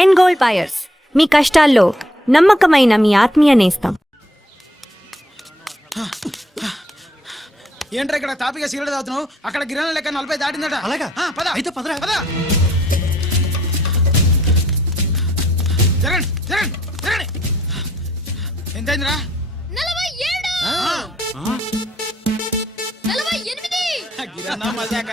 End gold buyers, మీ కష్టాల్లో నమ్మకమైన మీ ఆత్మీయ నేస్తం. ఏంట్రా ఇక్కడ తాపిగా సిగరెట్ తాగుతున్నావు? అక్కడ గిరాల లెక్క 40 దాటిందట. అలాగా? పద అయితే పదరా. పద. జరగండి జరగండి జరగండి. ఎంతైందిరా? 47 గిరన్నా మజాక.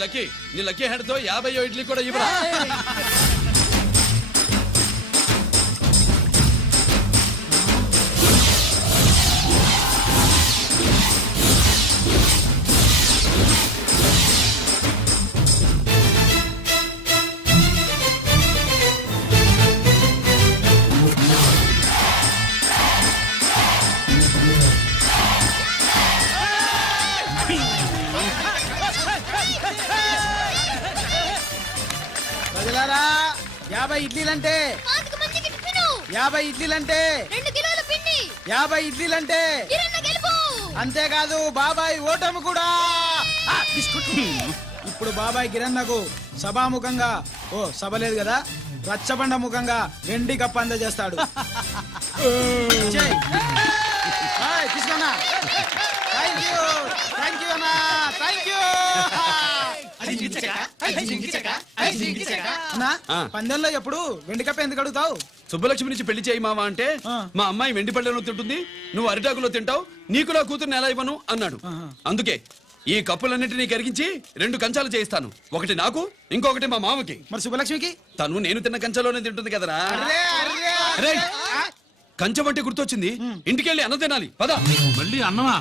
లక్కీ నీ లక్కీ హెడ్ తో 50 ఇడ్లీ కూడా ఇవ్వరా? ప్రజలారా 50 ఇడ్లీలంటే 50 ఇడ్లీలంటే 2 కిలోల పిండి 50 ఇడ్లీలంటే కిరణ్ గెలుపు. అంతేకాదు బాబాయ్ ఓటమి కూడా. బిస్కుట్. ఇప్పుడు బాబాయ్ గిరన్నకు సభాముఖంగా సభ లేదు కదా, రచ్చబండ ముఖంగా వెండి కప్ప అందజేస్తాడు. తీసుకున్నా. థ్యాంక్ యూ అన్నా, థ్యాంక్ యూ అన్నా. పందెంలో ఎప్పుడు వెండి కప్ప ఎందుకు అడుగుతావు? సుబ్బలక్ష్మి నుంచి పెళ్లి చేయి మావా అంటే మా అమ్మాయి వెండి పళ్ళెలో తింటుంది, నువ్వు అరిటాకులో తింటావు, నీకు నా కూతుర్ని ఎలా ఇవ్వను అన్నాడు. అందుకే ఈ కప్పులన్నింటినీ కరిగించి 2 కంచాలు చేయిస్తాను. ఒకటి నాకు, ఇంకొకటి మా మామకి. మరి శుభలక్ష్మికి? తను నేను తిన్న కంచంలోనే తింటుంది కదరా. రేయ్, కంచం అంటే గుర్తొచ్చింది, ఇంటికెళ్ళి అన్నం తినాలి. పద. మళ్ళీ అన్నమా?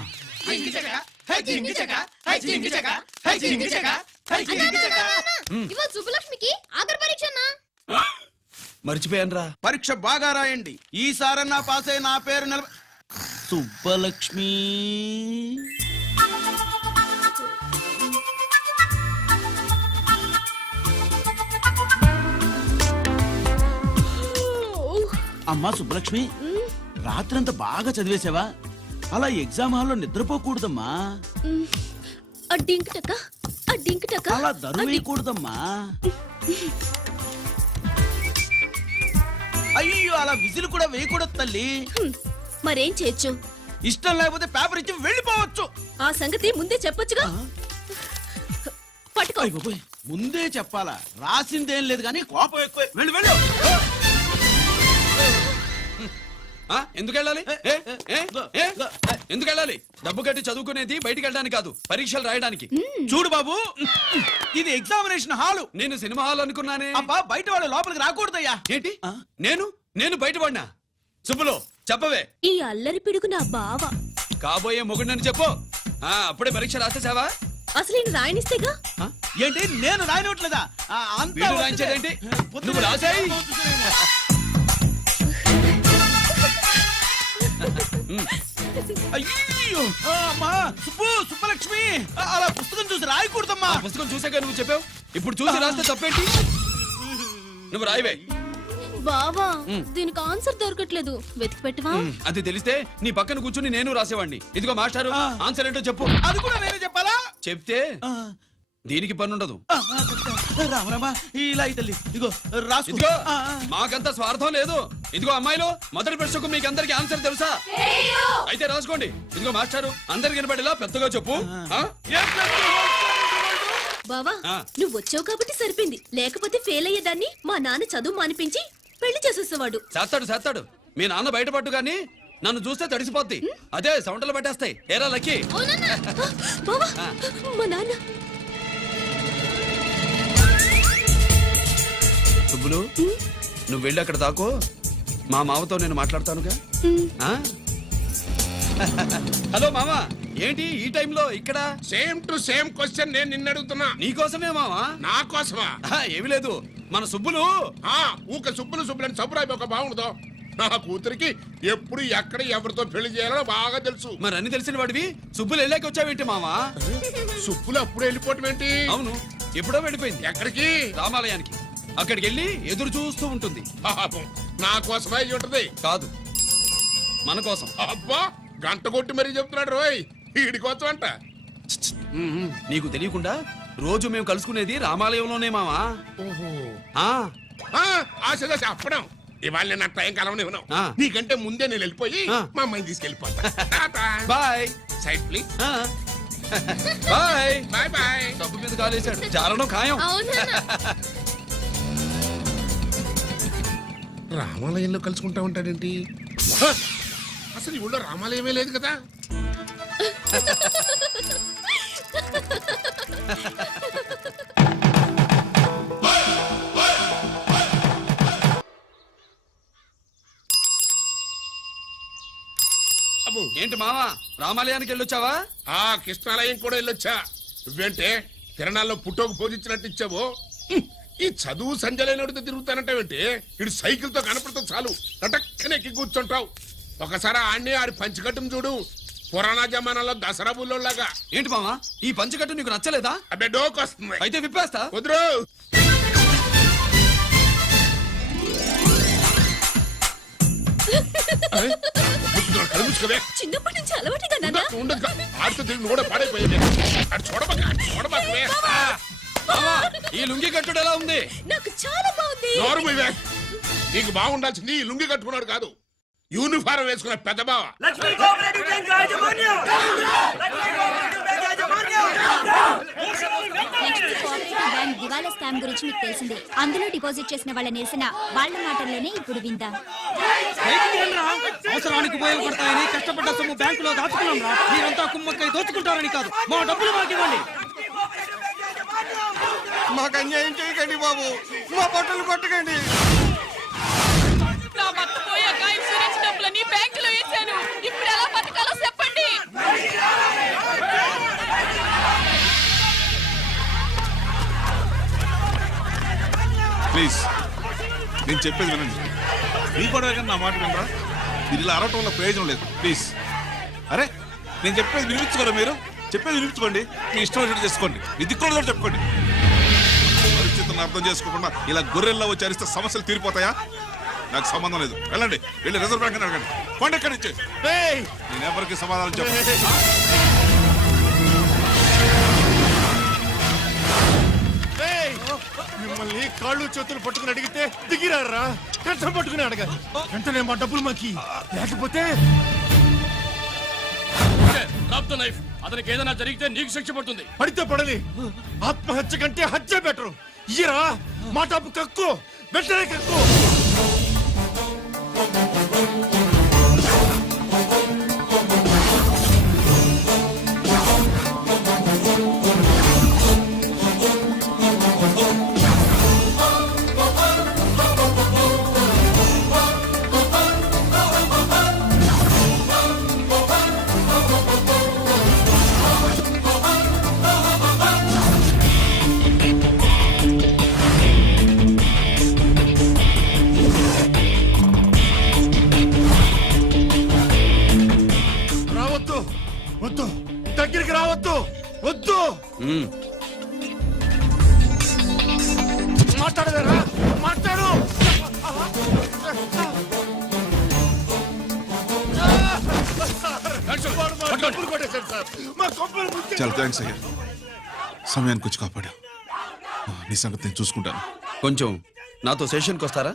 ఇవాళ సుబ్బలక్ష్మికి ఆఖరి పరీక్ష అన్నా. మర్చిపోయాను రా. పరీక్ష బాగా రాయండి, ఈసారన్నా పాస్ అయి నా పేరు సుబ్బలక్ష్మి. అమ్మా సుబ్బలక్ష్మి, రాత్రంతా బాగా చదివేశావా? అలా ఎగ్జామ్ హాల్లో నిద్రపోకూడదమ్మా. అలా దరువేయకూడదమ్మా. అయ్యో, అలా విజిల్ కూడా వేయకూడదు తల్లి. మరేం చేయొచ్చు? ఇష్టం లేకపోతే పేపర్ ఇచ్చి వెళ్ళిపోవచ్చు. ఆ సంగతి ముందే చెప్పొచ్చుగా. పట్టుకో. అయ్య బాబోయ్, ముందే చెప్పాలా? రాసిందేం లేదు కానీ కోపం ఎక్కువ. వెళ్ళు వెళ్ళు. ఎందుకు వెళ్ళాలి? ఎందుకు వెళ్ళాలి? డబ్బు కట్టి చదువుకునేది బయటికి వెళ్ళడానికి కాదు, పరీక్షలు రాయడానికి. చూడు బాబు, ఇది ఎగ్జామినేషన్ హాలు. నేను సినిమా హాల్ అనుకున్నానే. అబ్బా, బయట వాళ్ళు లోపలికి రాకూడదయ్యా. ఏంటి? నేను బయటపడినా? సుబ్బులు చెప్పవే. ఈ అల్లరి పిడుగు నా బావ. కాబోయే మొగుడిని చెప్పు. అప్పుడే పరీక్ష రాసేసావా? అసలు ఈయన రాయనిస్తేగా. ఏంటి, నేను రాయనట్లేదా? వీడు రాయించేదేంటి? నువ్వు రాసాయి. అయ్యో అమ్మా, సుబ్బలక్ష్మి, అలా పుస్తకం చూసి రాయకూడదమ్మా. పుస్తకం చూసాక నువ్వు చెప్పావు, ఇప్పుడు చూసి రాస్తే తప్పేంటి? నువ్వు రాయవే. బావా, దీనికి ఆన్సర్ దొరకట్లేదు, వెతికి పెట్టవా? అది తెలిస్తే నీ పక్కన కూర్చుని నేను రాసేవాడిని. ఇదిగో మాస్టారు, ఆన్సర్ ఏంటో చెప్పు. అది కూడా నేనే చెప్పాలా? చెప్తే దీనికి పనుండదు. రామరామా, ఇలా తల్లి, ఇదిగో రాసుకో. ఇదిగో, మాకంత స్వార్థం లేదు. ఇదిగో అమ్మాయిలు, మొదటి ప్రశ్నకు మీకు అందరికి ఆన్సర్ తెలుసా? అయితే రాసుకోండి. ఇదిగో మాస్టారు, అందరికి వినపడేలా పెద్దగా చెప్పు. బావా, నువ్వు వచ్చావు కాబట్టి సరిపోయింది, లేకపోతే ఫెయిల్ అయ్యేదాన్ని. మా నాన్న చదువు మానిపించి పెళ్లి చేసేసేవాడు. చేస్తాడు. మీ నాన్న బయటపడ్డు గాని నన్ను చూస్తే తడిసిపోద్ది. అదే సౌంటలు పట్టేస్తాయి. ఏరా లక్కీ. బావా, మా నాన్న. సుబ్బులు, నువ్వు వెళ్ళి అక్కడ దాకో, మా మామతో నేను మాట్లాడతానుగా. హలో మామా, ఏంటి ఈ టైంలో ఇక్కడ? సేమ్ టు సేమ్ క్వశ్చన్ నేను నిన్ను అడుగుతున్నా. నీకోసమే మామా. నా కోసమా? ఏమి లేదు, మన సుబ్బులు ఊక సుబ్బులని సబ్బురాయి ఒక బాగుండదు. నా కూతురికి ఎప్పుడు ఎక్కడ ఎవరితో పెళ్లి చేయాలో బాగా తెలుసు. మరి అన్ని తెలిసిన వాడివి సుబ్బులు వెళ్ళాక వచ్చావేంటి మామా? సుబ్బులు అప్పుడు వెళ్ళిపోవటం ఏంటి? అవును, ఎప్పుడో వెళ్ళిపోయింది. ఎక్కడికి? రామాలయానికి. అక్కడికి వెళ్ళి ఎదురు చూస్తూ ఉంటుంది. నా కోసమే ఉంటది. కాదు, మన కోసం. అబ్బా, గంట కొట్టి మరీ చెప్తున్నాడు రోయ్, వీడి కోసం అంట. నీకు తెలియకుండా రోజు మేము కలుసుకునేది రామాలయంలోనే మావా. ఓహో ఆ, ఆశ అప్పడం ఇవాళ నేను టైం కలవని ఉన్నావు ఆ. నీకంటే ముందే నేను వెళ్ళిపోయి ఆ. మా అమ్మాయిని తీసుకెళ్ళిపోతా బాయ్. సైడ్ ప్లీజ్ ఆ. బాయ్. బాయ్ బాయ్ డబ్బు మీద కాలేశాడు, జారడం ఖాయం. అవునా రామాలయంలో కలుసుకుంటా ఉంటాడేంటి హ! అసలు ఈ ఊళ్ళో రామాలయమే లేదు కదా అబ్బో ఏంటి మావా, రామాలయానికి వెళ్ళొచ్చావా? ఆ కృష్ణాలయం కూడా వెళ్ళొచ్చా నువ్వేంటే తిరణాల్లో పుట్టోకు పూజించినట్టు ఇచ్చావు హ్మ్. ఈ చదువు సంజలైనడితో తిరుగుతానంటావేంటి ఇడు సైకిల్ తో కనపడతా చాలు తటక్కనెక్కి కూర్చుంటావు ఒకసారి ఆడిని ఆడి పంచికట్టును చూడు పురాణ జమానాలో దసరా బుల్లోలాగా ఏంటి మావా, ఈ పంచకట్టు నీకు నచ్చలేదా? అబ్బే డోకు వస్తుంది అయితే విప్పేస్తా. కుదురు చిన్నప్పటి నుంచి అలవాటుగా నాన్న ఉండదు ఆడితో తిరిగి కూడా పాడైపోయింది అటు చూడబాకవే మావా, ఈ లుంగి కట్టుడు ఎలా ఉంది? నాకు చాలా బాగుంది నోరు మూయవే. నీకు బాగుండాల్సింది ఈ లుంగి కట్టుకున్నాడు కాదు యూనిఫారం వేసుకున్న పెద్ద బావ నెక్స్ట్ కోఆపరేటివ్ బ్యాంక్ దివాలా స్కామ్ గురించి మీకు తెలిసిందే. అందులో డిపాజిట్ చేసిన వాళ్ళ నిరసన వాళ్ళ మాటల్లోనే ఇప్పుడు విందాం. అవసరానికి ఉపయోగపడతాయని కష్టపడ్డ సొమ్ము బ్యాంకులో దాచుకున్నాం రా. మీరంతా కుమ్మక్కై దోచుకుంటారని కాదు, మా డబ్బులు మాకు ఇవ్వండి. మాకు అన్యాయం చేయకండి బాబు, మా బట్టలు కొట్టకండి. నా భర్త పోయాక ఇన్సూరెన్స్ డబ్బులని బ్యాంకులో వేశాను. ఇప్పుడు ఎలా బతకాలో చెప్పండి. ప్లీజ్ నేను చెప్పేది వినండి. మీ కూడా నా మాట వినరా? మీరు ఇలా అరవటం వల్ల ప్రయోజనం లేదు. ప్లీజ్ అరే నేను చెప్పేది వినిపించుకోరా? మీరు చెప్పేది వినిపించుకోండి, మీ ఇష్టం వచ్చినట్టు చేసుకోండి, మీ దిక్కులో చెప్పుకోండి. పరిస్థితులను అర్థం చేసుకోకుండా ఇలా గొర్రెల్లో వచ్చి అరిస్తే సమస్యలు తీరిపోతాయా? నాకు సంబంధం లేదు, వెళ్ళండి. వెళ్ళి రిజర్వ్ బ్యాంక్ అని అడగండి. కొండ ఎక్కడి నుంచి నేను ఎవరికి సమాధానం చెప్పను. మిమ్మల్ని కాళ్ళు చేతులు పట్టుకుని అడిగితే దిగిరారా? టెన్షన్ పట్టుకుని అడగాలి. వెంటనే మా డబ్బులు మాకి, లేకపోతే అతనికి ఏదైనా జరిగితే నీకు శిక్ష పడుతుంది. పడితే పడని, ఆత్మహత్య కంటే హత్య బెటరు. ఇయ్యరా మా డబ్బు కక్కు, వెంటనే కక్కు. రావద్దు, వద్దు, దగ్గరికి రావద్దు, వద్దు. మాట్లాడవేరా? మాట్లాడు. డబ్బులు కొట్టేశాడు సార్, మా కొంపలు ముంచె- చాలా థ్యాంక్స్ అయ్యా, సమయానికి వచ్చి కాపాడా. నీ సంగతి నేను చూసుకుంటాను. కొంచెం నాతో సెషన్కి వస్తారా?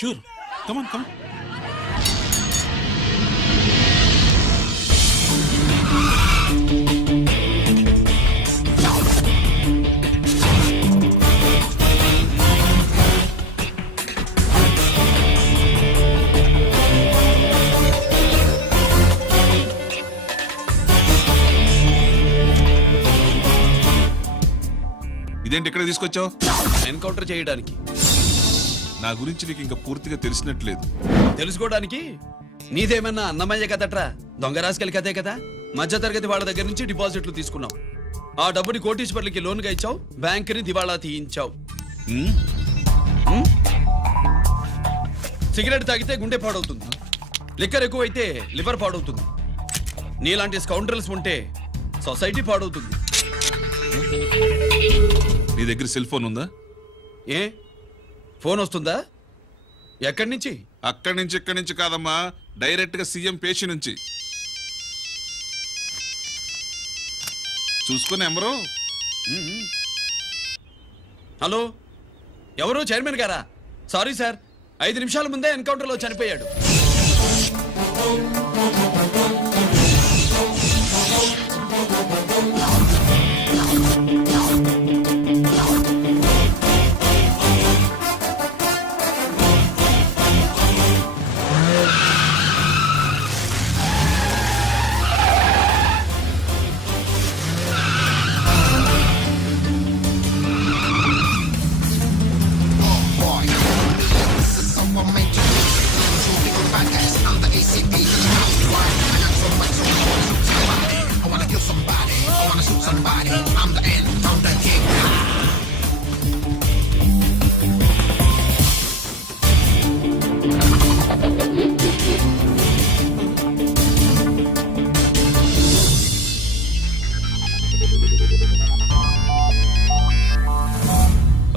షూర్, కమాన్ కమాన్. ఇదేంటి ఇక్కడ తీసుకొచ్చావు? ఎన్కౌంటర్ చేయడానికి. నా గురించి నీకు ఇంకా పూర్తిగా తెలిసినట్లేదు. తెలుసుకోవడానికి నీదేమన్నా అన్నమయ్య కదట్రా, దొంగ రాసుకెళ్ళి కదే కదా. మధ్య తరగతి వాళ్ళ దగ్గర నుంచి డిపాజిట్లు తీసుకున్నావు. ఆ డబ్బుని కోటీశ్వర్లకి లోన్గా ఇచ్చావు, బ్యాంకుని దివాళా తీయించావు. సిగరెట్ తాగితే గుండె పాడవుతుంది, లిక్కర్ ఎక్కువైతే లివర్ పాడవుతుంది. నీలాంటి స్కౌండ్రల్స్ ఉంటే సొసైటీ పాడవుతుంది. నీ దగ్గర సెల్ ఫోన్ ఉందా? ఏ ఫోన్ వస్తుందా? ఎక్కడి నుంచి? అక్కడి నుంచి ఇక్కడి నుంచి కాదమ్మా, డైరెక్ట్ గా సీఎం పేషి నుంచి. చూసుకుని నెంబరు హలో, ఎవరు? చైర్మన్ గారా? సారీ సార్, 5 నిమిషాల ముందే ఎన్కౌంటర్లో చనిపోయాడు.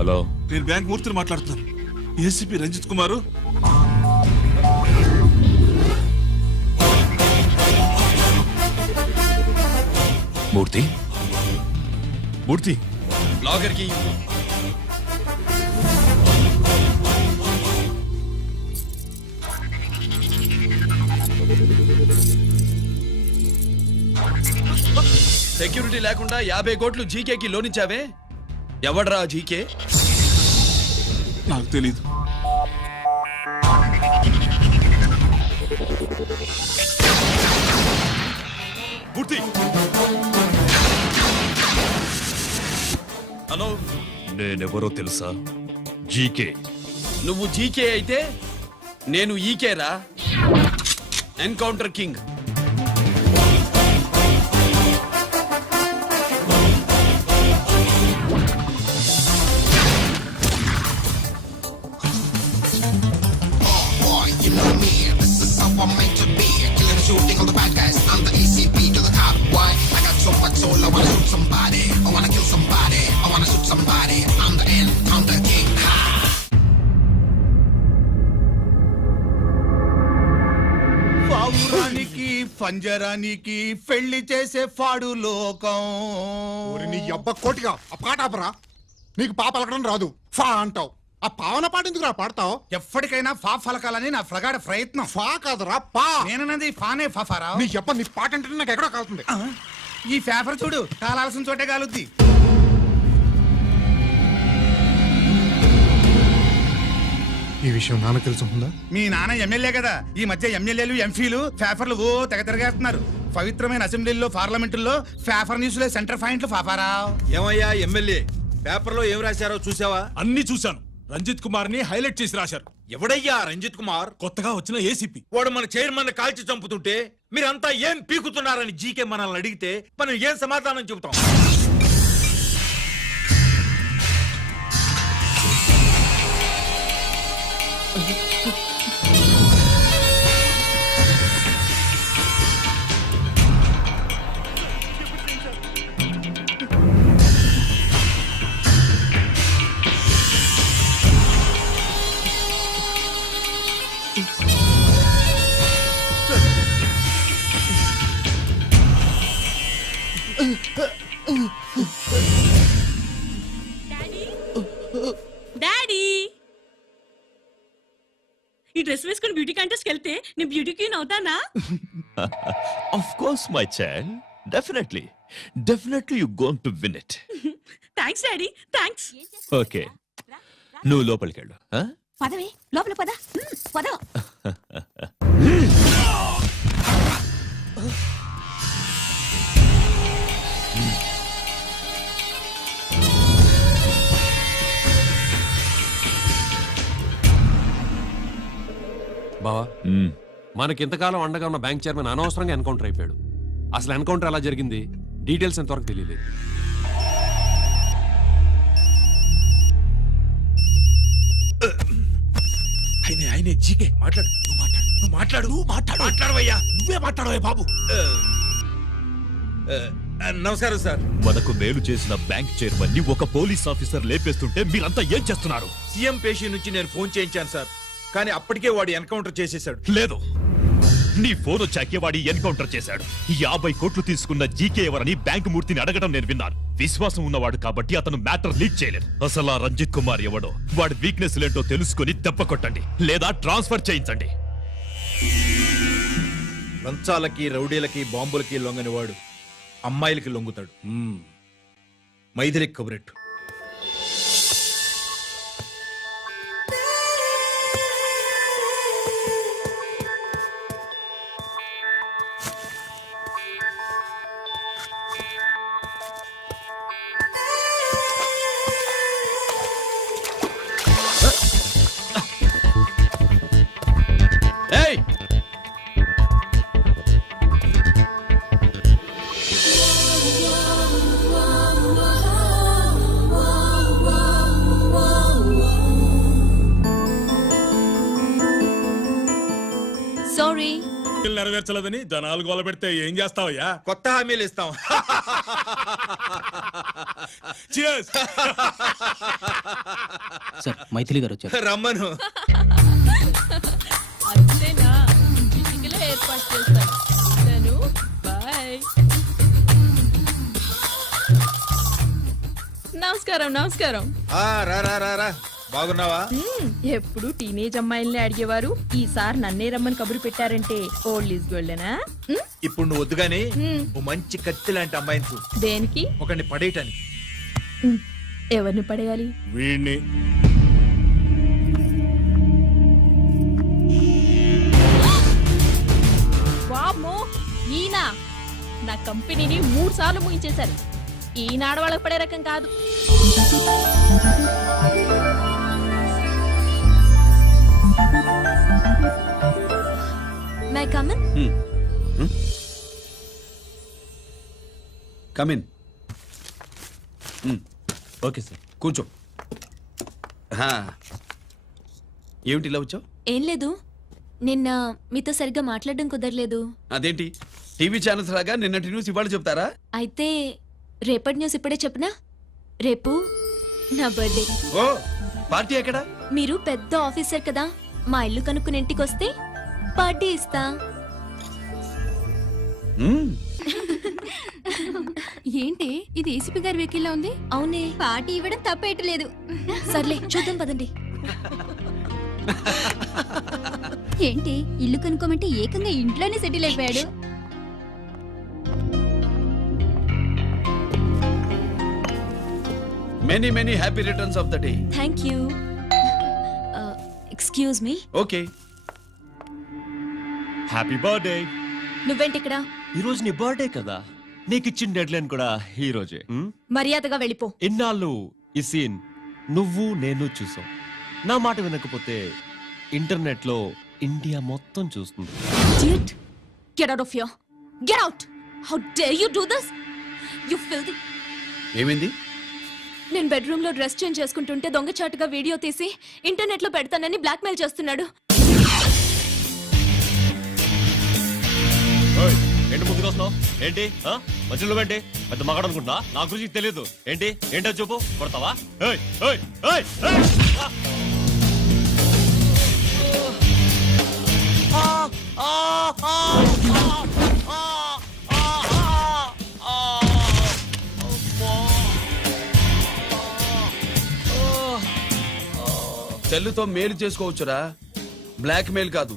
హలో, నేను బ్యాంక్ మూర్తిని మాట్లాడుతున్నాను. ఏసీపీ రంజిత్ కుమారు. మూర్తి మూర్తి లాగర్కి సెక్యూరిటీ లేకుండా 50 కోట్లు జీకేకి లోన్ ఇచ్చావే, ఎవడ్రా జీకే? నాకు తెలీదు. మూర్తి, హలో, నేనెవరో తెలుసా? జీకే. నువ్వు జీకే అయితే నేను ఈకేరా, ఎన్కౌంటర్ కింగ్. పావురానికి పంజరానికి పెళ్లి చేసే ఫాడు లోకం. నీ అబ్బ కోటిగా ఆ పాట ఆపరా. నీకు పా పలకడం రాదు, ఫా అంటావు. ఆ పావన పాట ఎందుకు రా పాడతావు? ఎప్పటికైనా ఫా ఫలకాలని నా ప్రగాఢ ప్రయత్నం. ఫా కాదురా పా. నేనన్నది ఫానే ఫాఫారా. నీ అబ్బ నీ పాట అంటే నాకు ఎక్కడో కాలుతుంది. ఈ పేపర్ చూడు, కాలాల్సిన చోటే కాలుద్ది. ఈ విషయం నాన్న తెలుసుకుందా? మీ నాన్న ఎమ్మెల్యే కదా, ఈ మధ్య ఎమ్మెల్యేలు ఎంపీలు పేపర్లు ఓ తెగ తిరగేస్తున్నారు. పవిత్రమైన అసెంబ్లీలో పార్లమెంటుల్లో పేపర్ న్యూస్లో సెంటర్ పాయింట్లు ఫాఫారా. ఏమయ్యా ఎమ్మెల్యే, పేపర్లో ఏం రాశారో చూసావా? అన్ని చూశాను. రంజిత్ కుమార్ ని హైలైట్ చేసి రాశారు. ఎవడయ్యా రంజిత్ కుమార్? కొత్తగా వచ్చిన ఏసీపీ. వాడు మన చైర్మన్ కాల్చి చంపుతుంటే మీరంతా ఏం పీకుతున్నారని జీకే మనల్ని అడిగితే మనం ఏం సమాధానం చెబుతాం? డాడీ, ఈ డ్రెస్ వేసుకుని బ్యూటీ కాంటెస్ట్ వెళ్తే నేను బ్యూటీ క్వీన్ అవుతానా? Of course my child, definitely you going to win it. Thanks daddy, thanks. Okay, నువ్వు లోపలికి వెళ్ళు. పదవే లోపల పద పద. బావా, మనకి ఇంతకాలం అండగా ఉన్న బ్యాంక్ చైర్మన్ అనవసరంగా ఎన్కౌంటర్ అయిపోయాడు. అసలు ఎన్కౌంటర్ ఎలా జరిగింది, డీటెయిల్స్ ఎంతవరకు తెలియలేదు. ఆయనే జీకే. మాట్లాడు, మాట్లాడవయ్యా. నువ్వే మాట్లాడవే బాబు. నమస్కారం సార్. మనకు మేలు చేసిన బ్యాంక్ చైర్మన్ ని ఒక పోలీస్ ఆఫీసర్ లేపేస్తుంటే మీరంతా ఏం చేస్తున్నారు? సీఎం పేషి నుంచి నేను ఫోన్ చేయించాను సార్, కానీ అప్పటికే వాడు ఎన్కౌంటర్ చేసేశాడు. లేదు, నీ ఫోన్ వచ్చాకే వాడి ఎన్కౌంటర్ చేశాడు. 50 కోట్లు తీసుకున్న జీకే ఎవరని బ్యాంక్ మూర్తిని అడగడం నేను విన్నాను. విశ్వాసం ఉన్నవాడు కాబట్టి అతను మ్యాటర్ లీక్ చేయలేదు. అసలు ఆ రంజిత్ కుమార్ ఎవడో, వాడి వీక్నెస్ ఏంటో తెలుసుకుని దెబ్బ కొట్టండి, లేదా ట్రాన్స్ఫర్ చేయించండి. లంచాలకి రౌడీలకి బాంబులకి లొంగని వాడు అమ్మాయిలకి లొంగుతాడు. మైథిలికి కబురెట్టు. ఏయ్ సారీ. నెరవేర్చలేదని జనాలు గోల పెడితే ఏం చేస్తావయ్యా? కొత్త హామీలు ఇస్తాం. Cheers. సార్ మైథిలి గారు వచ్చారు. రమ్మను. అంతేనా? చిటికలో ఏర్పాటు చేస్తాను. నేను బాయ్. నమస్కారం. నమస్కారం. రా రా రా రా. బాగున్నావా? ఎప్పుడు టీనేజ్ అమ్మాయిల్ని అడిగేవారు, ఈసారి నన్నే రమ్మని కబురు పెట్టారంటే ఓల్డ్ ఈజ్ గోల్డెనా? ఇప్పుడు నువ్వు వద్దుగాని ఓ మంచి కత్తి లాంటి అమ్మాయిని చూడు. దేనికి? ఒకరిని పడేయటానికి. ఎవరిని పడేయాలి? వీణ్ణి. వామ్మో, ఈయన నా కంపెనీని 3 సార్లు ముగించేశారు. ఈయన ఆడవాళ్ళకి పడే రకం కాదు. My come on. Come in. Okay sir. కూర్చో. ఏమిటి ఇలా వచ్చావు? ఏం లేదు, నిన్న మీతో సరిగ్గా మాట్లాడడం కుదరలేదు. అదేంటి టీవీ ఛానల్స్ లాగా నిన్నటి న్యూస్ ఇవాళ చెప్తారా? అయితే రేపటి న్యూస్ ఇప్పుడే చెప్పనా? రేపు నా బర్త్డే. ఓ పార్టీ ఎక్కడ? మీరు పెద్ద ఆఫీసర్ కదా, మా ఇల్లు కనుక్కుని ఇంటికి వస్తే పార్టీ ఇస్తా. ఏంటి ఇది ఏసీపీ గారి వెహికల్ లా ఉంది? అవునే, పార్టీ ఇవ్వడం తప్పేయట్లేదు. సర్లే చూద్దాం పదండి. ఏంటి ఇల్లు కనుక్కోమంటే ఏకంగా ఇంట్లోనే సెటిల్ అయిపోయాడు. Many many happy returns of the day. Thank you. Excuse me. Okay. Happy birthday. నువ్వేంటి ఇక్కడ? ఈ రోజు నీ బర్త్డే కదా, నీకు ఇచ్చిన డెడ్ లైన్ కూడా ఈ రోజే. మర్యాదగా వెళ్ళిపో. ఇన్నాళ్ళు ఈ సీన్ నువ్వు నేను చూసాం. నా మాట వినకపోతే ఇంటర్నెట్ లో ఇండియా మొత్తం చూస్తుంది. Idiot. Get out of here. Get out. How dare you do this? You filthy. ఏమైంది? నేను బెడ్రూమ్ లో డ్రెస్ చేంజ్ చేసుకుంటుంటే దొంగచాటుగా వీడియో తీసి ఇంటర్నెట్ లో పెడతానని బ్లాక్మెయిల్ చేస్తున్నాడు. ఏంటి ముందుకు వస్తున్నావు? ఏంటి మధ్యలో ఏంటి? పెద్ద మగాడు అనుకుంటా, నా గురించి తెలియదు ఏంటి? ఏంటో చూపు, కొడతావా? ఏయ్, ఏయ్, ఏయ్, ఏయ్! సెల్లుతో మేలు చేసుకోవచ్చురా, బ్లాక్ మెయిల్ కాదు.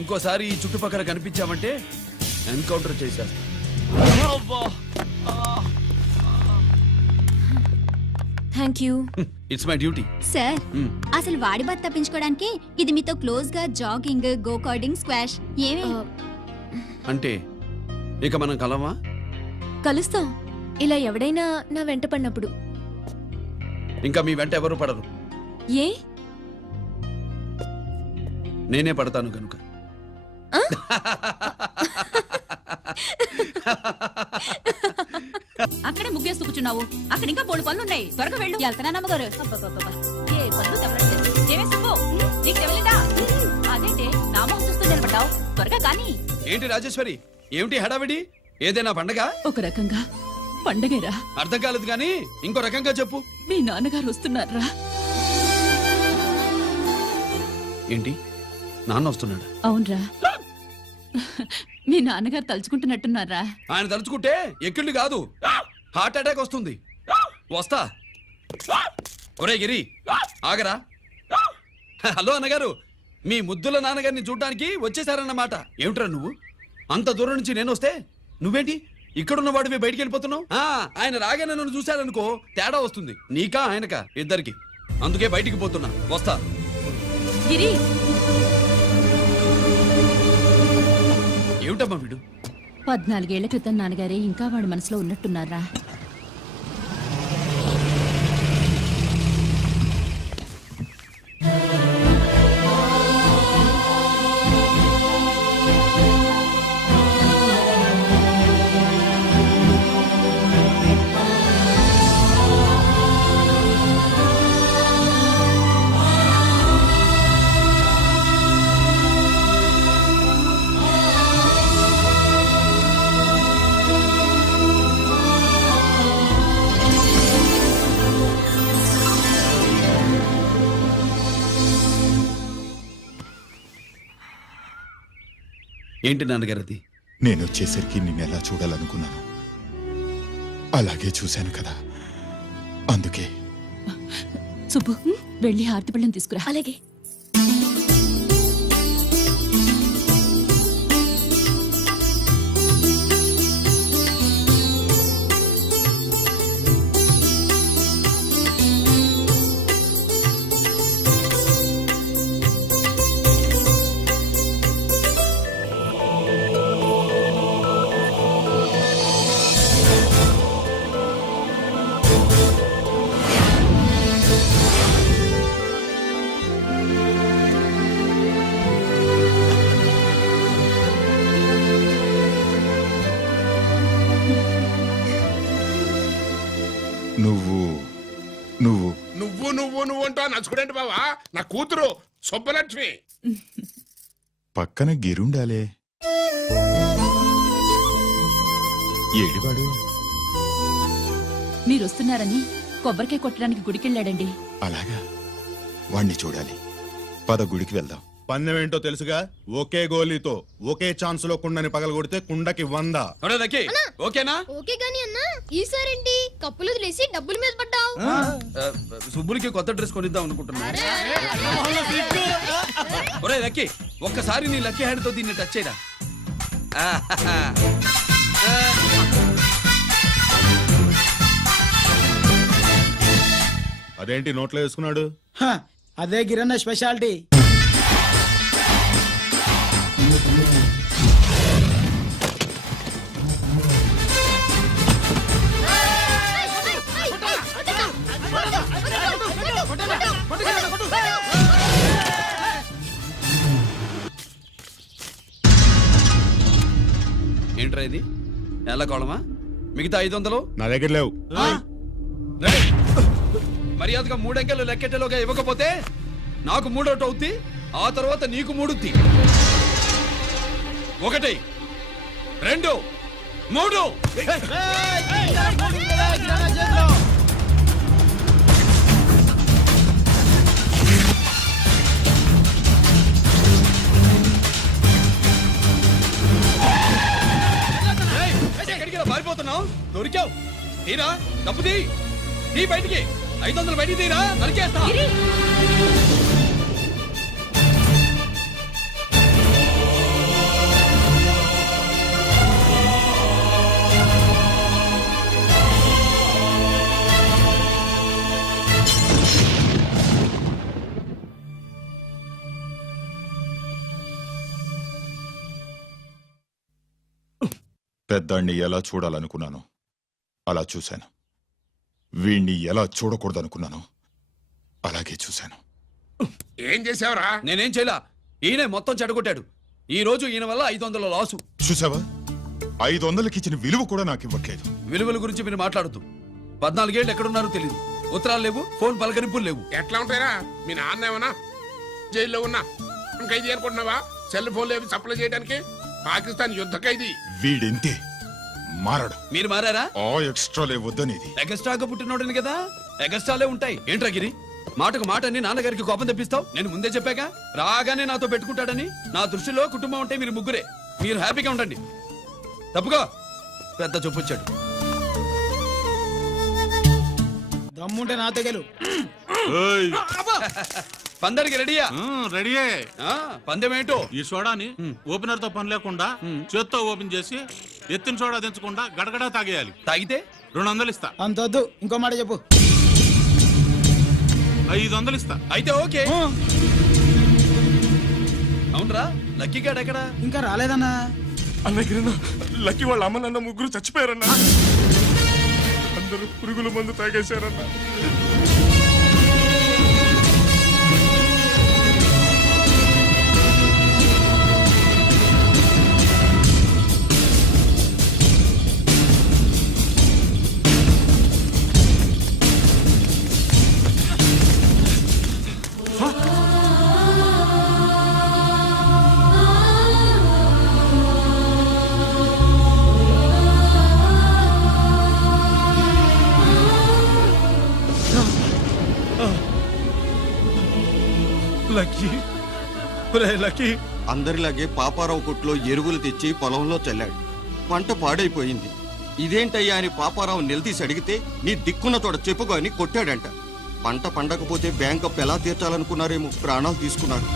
ఇంకోసారి ఈ చుట్టుపక్కల కనిపించామంటే ఎన్కౌంటర్ చేశారు. Thank you. It's my duty. Sir అసలు వాడి బాధ తప్పించుకోవడానికి ఇది మీతో క్లోజ్ గా జాగింగ్, గో కార్డింగ్, స్క్వాష్ ఏమే అంటే ఇక మనం కలవా? కలుస్తాం, ఇలా ఎవడైనా నా వెంట పడినప్పుడు. ఇంకా మీ వెంట ఎవరు పడరు. ఏ? నేనే పడతాను కనుక. అక్కడే ముగ్గేస్తూ కూర్చున్నావు, అక్కడ ఇంకా 3 పనులు ఉన్నాయి, త్వరగా వెళ్ళు. వెళ్తానా నమ్మగారు? ఏ పనులు తెవలేదు. ఏమే సుబ్బు, నీకు తెవలేదా? అదేంటే నా మొహం చూస్తూ నిలబడ్డావు, త్వరగా కానీ. ఏంటి రాజేశ్వరి, ఏమిటి హడావిడి? ఏదైనా పండగ? ఒక రకంగా పండగేరా. అర్థం కాలేదు కానీ ఇంకో రకంగా చెప్పు. మీ నాన్నగారు వస్తున్నారా? ఏంటి నాన్న వస్తున్నాడు. అవునరా, మీ నాన్నగారు తలుచుకుంటున్నట్టున్నారా? ఆయన తలుచుకుంటే ఎక్కిళ్ళు కాదు, హార్ట్ అటాక్ వస్తుంది. వస్తా. ఒరే గిరి ఆగరా. హలో అన్నగారు, మీ ముద్దుల నాన్నగారిని చూడ్డానికి వచ్చేసారన్నమాట. ఏమిట్రా నువ్వు అంత దూరం నుంచి నేను వస్తే నువ్వేంటి ఇక్కడున్న వాడివి బయటికి వెళ్ళిపోతున్నావు? ఆయన రాగానే నన్ను చూశాడనుకో తేడా వస్తుంది, నీకా ఆయనకా ఇద్దరికి. అందుకే బయటికి పోతున్నా. వస్తా. గిరి, ఏమిటమ్మా వీడు? 14 ఏళ్ల క్రితం నాన్నగారే ఇంకా వాడి మనసులో ఉన్నట్టున్నారా? ఏంటి నాన్నగారు అది? నేను వచ్చేసరికి నిన్ను ఎలా చూడాలనుకున్నాను అలాగే చూశాను కదా, అందుకే. సుబ్బు, వెళ్ళి హారతి పళ్ళని తీసుకురా. అలాగే. నువ్వు నువ్వు నువ్వు నువ్వు నువ్వు అంటా నచ్చుకునేంటి బావా? నా కూతురు సుబ్బలక్ష్మి. పక్కన గిరుండాలే. ఏడివాడు? మీరు వస్తున్నారని కొబ్బరికాయ కొట్టడానికి గుడికెళ్ళాడండి. అలాగా, వాణ్ణి చూడాలి. పద గుడికి వెళ్దాం. పందెం ఏంటో తెలుసుగా, ఒకే గోలీతో ఒకే ఛాన్స్ లో కుండని పగలగొడితే కుండకి 100. ఓకేనా? ఓకే గాని అన్నా, ఈసారేంటి కప్పులు వదిలేసి డబ్బుల మీద పడ్డావు? సుబ్బులకి కొత్త డ్రెస్ కొనిద్దాం అనుకుంటున్నా. ఒరే లక్కీ, ఒక్కసారి నీ లక్కీ హ్యాండ్ తో దీన్ని టచ్ చేయరా. అదేంటి నోట్లో వేసుకున్నాడు? హ, అదే గిరన్న స్పెషాలిటీ. ఏంట్రా ఇది? ఎలా కోళమా? మిగతా 500 నా దగ్గర లేవు. మర్యాదగా 3 అంకెలు లెక్కెట్టేలోగా ఇవ్వకపోతే నాకు 3 అవుద్ది, ఆ తర్వాత నీకు 3. 1 2 3. ఎక్కడికి పారిపోతున్నావు? దొరికావు. తీరా డబ్బు తీ బయటికి. 500 బయటికి తీరా, నరికేస్తా. పెద్దాన్ని ఎలా చూడాలనుకున్నాను అలా చూశాను. వీణ్ణి ఎలా చూడకూడదనుకున్నాను అలాగే చూశాను. ఏం చేసావురా? నేనేం చేయలా, ఈయనే మొత్తం చెడగొట్టాడు. ఈ రోజు ఈయన వల్ల 500 లాసు. చూసావా, 500కి ఇచ్చిన విలువ కూడా నాకు ఇవ్వట్లేదు. విలువల గురించి మీరు మాట్లాడుతూ 14 ఏళ్ళు ఎక్కడున్నారో తెలియదు. ఉత్తరాలు లేవు, ఫోన్ పలకరింపులు లేవు. ఎట్లా ఉంటారా? మీ నాన్న ఏమన్నా జైల్లో ఉన్నా ఖైదీ అనుకుంటున్నావా? సెల్ ఫోన్ లేవి సప్లై చేయడానికి? పాకిస్తాన్ యుద్ధ ఖైదీ. వీడింతే మారడు. మీరు మారారా? ఆ ఎక్స్ట్రాలే వద్దనేది. ఎగస్ట్రాగా పుట్టినోడని కదా, ఎగస్ట్రాలే ఉంటాయి. ఏంట్రా గిరి, మాటకు మాట అని నాన్నగారికి కోపం తెప్పిస్తావు? నేను ముందే చెప్పాగా రాగానే నాతో పెట్టుకుంటాడని. నా దృష్టిలో కుటుంబం అంటే మీరు ముగ్గురే. మీరు హ్యాపీగా ఉండండి. తప్పుకో, పెద్ద చొప్పొచ్చాడు. దమ్ముంటే నా తెగలు. పందరికి రెడీయా? రెడీయే. పందెం ఏంటో? ఈ సోడాని ఓపెనర్ తో పని లేకుండా చేత్తో ఓపెన్ చేసి ఎత్తిన సోడా దించకుండా గడగడా తాగేయాలి. తాగితే 200 ఇస్తా. అంత వద్దు, ఇంకో మాట చెప్పు. 500 ఇస్తా. అయితే ఓకే. అవునరా, లక్కీ గాడు ఎక్కడా? ఇంకా రాలేదన్నా. అన్నగిరిన లక్కీ వాళ్ళ అమ్మ నాన్న ముగ్గురు చచ్చిపోయారన్నా. అందరూ పురుగుల మందు తాగేశారన్నా. అందరిలాగే పాపారావు కొట్లో ఎరువులు తెచ్చి పొలంలో చల్లాడు. పంట పాడైపోయింది. ఇదేంటయ్యా అని పాపారావు నిలదీసి అడిగితే నీ దిక్కున్న తోడ చెప్పుకో అని కొట్టాడంట. పంట పండకపోతే బ్యాంక్ అప్పు ఎలా తీర్చాలనుకున్నారేమో ప్రాణాలు తీసుకున్నారు.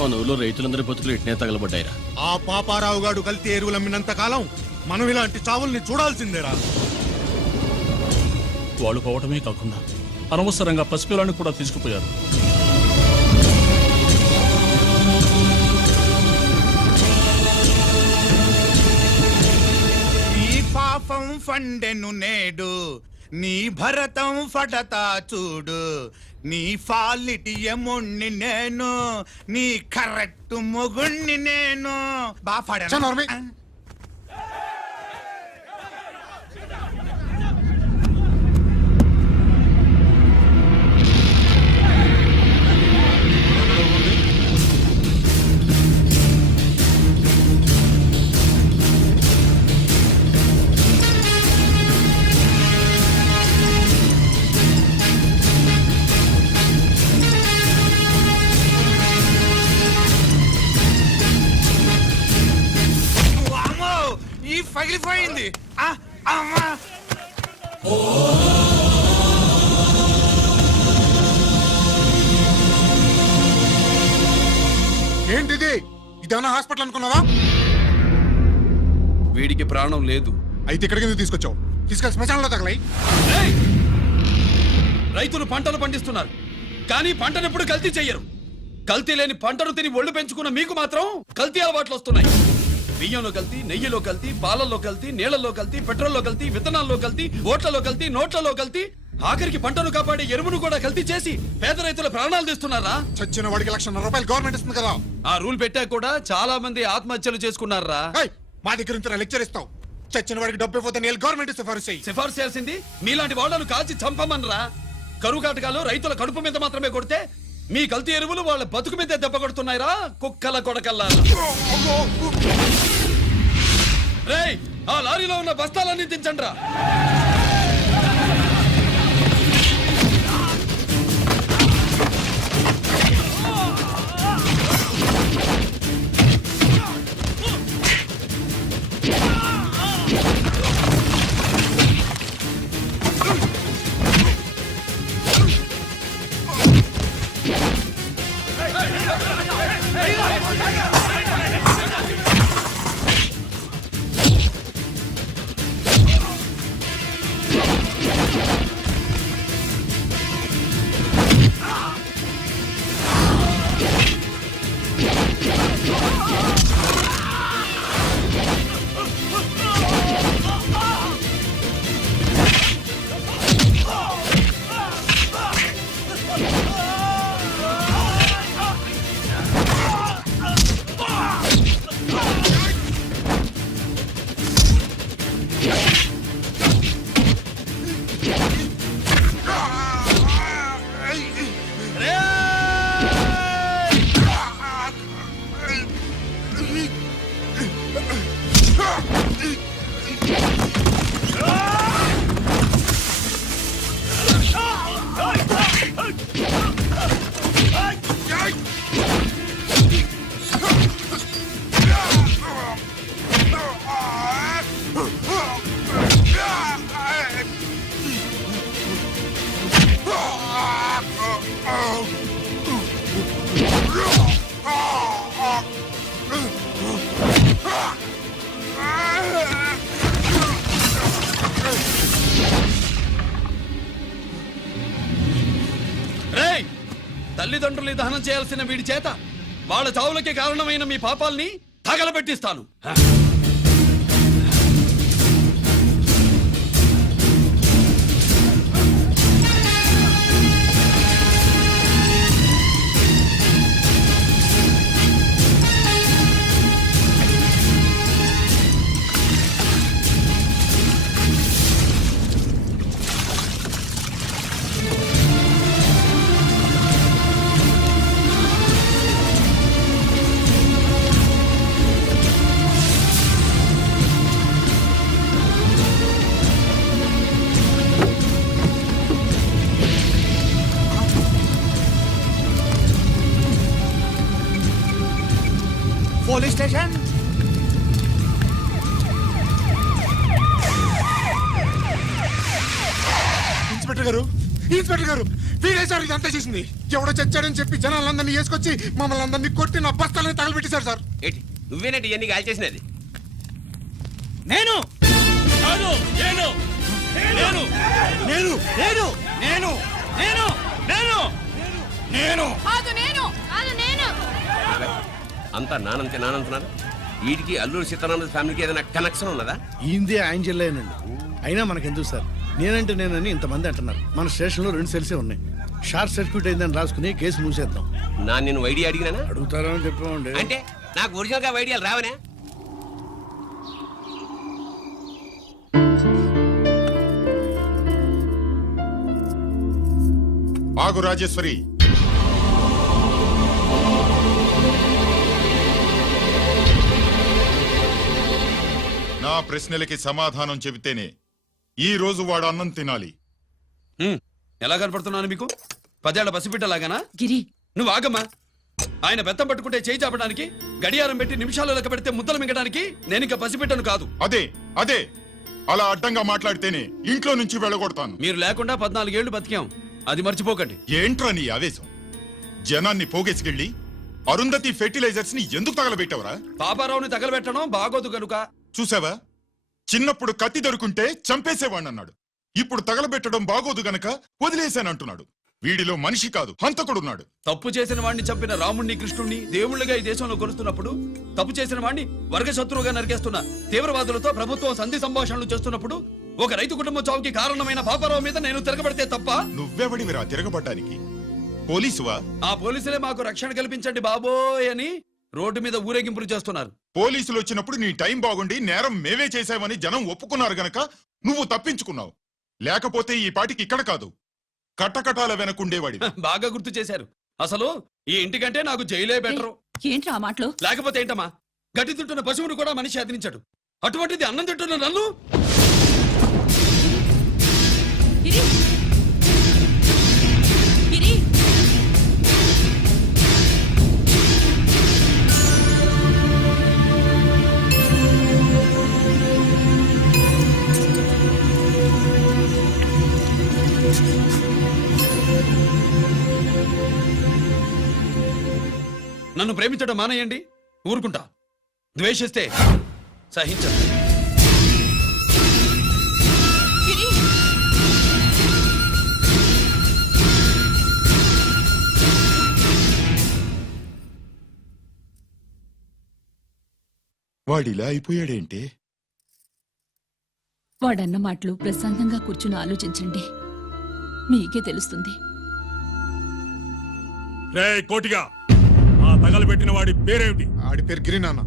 మన ఊళ్ళో రైతులందరి బతుకులు ఇట్నే తగలబడ్డాయిరా. ఆ పాపారావు గాడు కల్తీ ఎరువులు అమ్మినంత కాలం మనం ఇలాంటి చావుల్ని చూడాల్సిందేరా. వాళ్ళు పోవటమే కాకుండా అనవసరంగా పసిపిల్లాన్ని కూడా తీసుకుపోయారు. ఈ పాపం ఫండెను నేడు, నీ భరతం ఫడతా చూడు. నీ ఫాలిటి ఎముణ్ణి నేను, నీ కరెక్ట్ మొగుణ్ణి నేను. బా ఫడ పగిలిపోయింది. ఏంటిది? ఇదేమన్నా హాస్పిటల్ అనుకున్నావా? వీడికి ప్రాణం లేదు. అయితే ఇక్కడికి ఎందుకు తీసుకొచ్చావు? తీసుకెళ్ళి శ్మశానంలో తగలై. రైతులు పంటలు పండిస్తున్నారు, కానీ పంటను ఎప్పుడు కల్తీ చెయ్యరు. కల్తీ లేని పంటను తిని ఒళ్ళు పెంచుకున్న మీకు మాత్రం కల్తీ అలవాట్లు వస్తున్నాయి. బియ్యంలో కల్తీ, నెయ్యిలో కల్తీ, పాలల్లో కల్తీ, నీళ్లలో కల్తీ, పెట్రోల్లో కల్తీ, విత్తనాల్లో కల్తీ, ఓట్లలో కల్తీ, నోట్లలో కల్తీ, ఆఖరికి పంటను కాపాడే ఎరువును కూడా కల్తీ చేసి పేద రైతుల ప్రాణాలు తీస్తున్నారా? చచ్చిన వాడికి ₹1,00,000 గవర్నమెంట్ ఇస్తుంది కదా. ఆ రూల్ పెట్టా కూడా చాలా మంది ఆత్మహత్యలు చేసుకున్నారా? మా దగ్గర ఇంత లెక్చర్ ఇస్తావు. చచ్చిన వాడికి డబ్బు ఇవ్వతే నేను గవర్నమెంట్ సిఫారసు చేయి. సిఫార్సు చేయాల్సింది మీలాంటి వాళ్ళను కాల్చి చంపమనరా? కరువు కాటకాలు రైతుల కడుపు మీద మాత్రమే కొడితే మీ కల్తీ ఎరువులు వాళ్ళ బతుకు మీద దెబ్బ కొడుతున్నాయిరా కుక్కల కొడకల్లా. రేయ్, ఆ లారీలో ఉన్న బస్తాలన్నీ దించండ్రా. తల్లిదండ్రుల్ని దహనం చేయాల్సిన వీడి చేత వాళ్ళ చావులకి కారణమైన మీ పాపాల్ని తగలబెట్టిస్తాను. Police station. ఇన్స్పెక్టర్ గారు, ఇన్స్పెక్టర్ గారు, వీడే సార్ ఇదంతా చేసింది. ఎవడో చచ్చాడని చెప్పి జనాలందరినీ వేసుకొచ్చి మమ్మల్ని అందరినీ కొట్టి నా బస్తాలని తగలబెట్టేశారు సార్. ఏంటి నువ్వేనండి ఇవన్నీ గాలి చేసినది? నేను కాదు, నేను నేను నేను నేను నేను నేను నేను నేను కాదు నేను కాదు నేను అంతా నానంతే నానంటున్నారు. వీడికి అల్లూరు సీతారామరాజు ఫ్యామిలీకి ఏదైనా కనెక్షన్ ఉన్నదా? ఈందే ఆయన జిల్లానండి. అయినా మనకెందుకు సార్, నేనంటే నేనని ఇంతమంది అంటున్నారు. మన స్టేషన్లో 2 సెల్సే ఉన్నాయి. షార్ట్ సర్క్యూట్ అయిందని రాసుకుని కేసు మూసేద్దాం. నేను వైడి అడిగినా అడుగుతారని చెప్పండి. అంటే నాకు ఒరిజినల్ గా వైడియాలు రావనే? ఆగు రాజేశ్వరి. నా ప్రశ్నలకి సమాధానం చెబితేనే ఈ రోజు వాడు అన్నం తినాలి. ఎలా కనపడుతున్నాను మీకు? 10 ఏళ్ల పసిబిడ్డలాగానా? గిరి నువ్వు ఆగమ్మా. ఆయన బెత్తం పట్టుకుంటే చేయి చాపడానికి, గడియారం పెట్టి నిమిషాలు లెక్క పెడితే ముద్దలు మింగడానికి నేను ఇంకా పసిబిడ్డను కాదు. అదే అదే అలా అడ్డంగా మాట్లాడితేనే ఇంట్లో నుంచి వెళ్ళగొడతాను. మీరు లేకుండా 14 ఏళ్లు బతికాం, అది మర్చిపోకండి. ఏంట్రా నీ ఆవేశం? జనాన్ని పోగేసుకెళ్ళి అరుంధతి ఫెర్టిలైజర్స్ ని ఎందుకు తగలబెట్టావరా? పాపారావుని తగలబెట్టడం బాగోదు కనుక. చూసావా, చిన్నప్పుడు కత్తి దొరుకుంటే చంపేసేవాణ్ణి అన్నాడు. ఇప్పుడు తగలబెట్టడం బాగోదు గనక వదిలేశానంటున్నాడు. వీడిలో మనిషి కాదు, హంతకుడున్నాడు. తప్పు చేసిన వాడిని చంపిన రాముణ్ణి, కృష్ణుణ్ణి దేవుళ్ళుగా ఈ దేశంలో కొలుస్తున్నప్పుడు, తప్పు చేసిన వాడిని వర్గ శత్రువుగా నరికేస్తున్న తీవ్రవాదులతో ప్రభుత్వం సంధి సంభాషణలు చేస్తున్నప్పుడు, ఒక రైతు కుటుంబం చావుకి కారణమైన పాపారావు మీద నేను తిరగబడితే తప్ప? నువ్వెవడివిరా తిరగబడ్డానికి? పోలీసువా? ఆ పోలీసులే మాకు రక్షణ కల్పించండి బాబోయ్ అని రోడ్డు మీద ఊరేగింపులు చేస్తున్నారు. పోలీసులు వచ్చినప్పుడు నీ టైం బాగుండి నేరం మేవే చేశామని జనం ఒప్పుకున్నారు గనక నువ్వు తప్పించుకున్నావు. లేకపోతే ఈ పాటికి ఇక్కడ కాదు, కట్టకటాల వెనకుండేవాడి. బాగా గుర్తు చేశారు. అసలు ఈ ఇంటికంటే నాకు జైలే బెటరు. ఏంట్రా ఆ మాటలు? లేకపోతే ఏంటమ్మా, గడ్డి తింటున్న పశువును కూడా మనిషి అదిరించాడు. అటువంటిది అన్నం తింటున్న నన్ను? గిరి గిరి నన్ను ప్రేమించడం మానేయండి, ఊరుకుంటా. ద్వేషిస్తే సహించండి. గిరి వాడిలా అయిపోయాడేంటి? వాడన్న మాటలు ప్రశాంతంగా కూర్చుని ఆలోచించండి, మీకే తెలుస్తుంది. రే కోటిగా, ఆ తగలబెట్టిన వాడి పేరేమిటి? ఆడి పేరు గిరి నాన్న.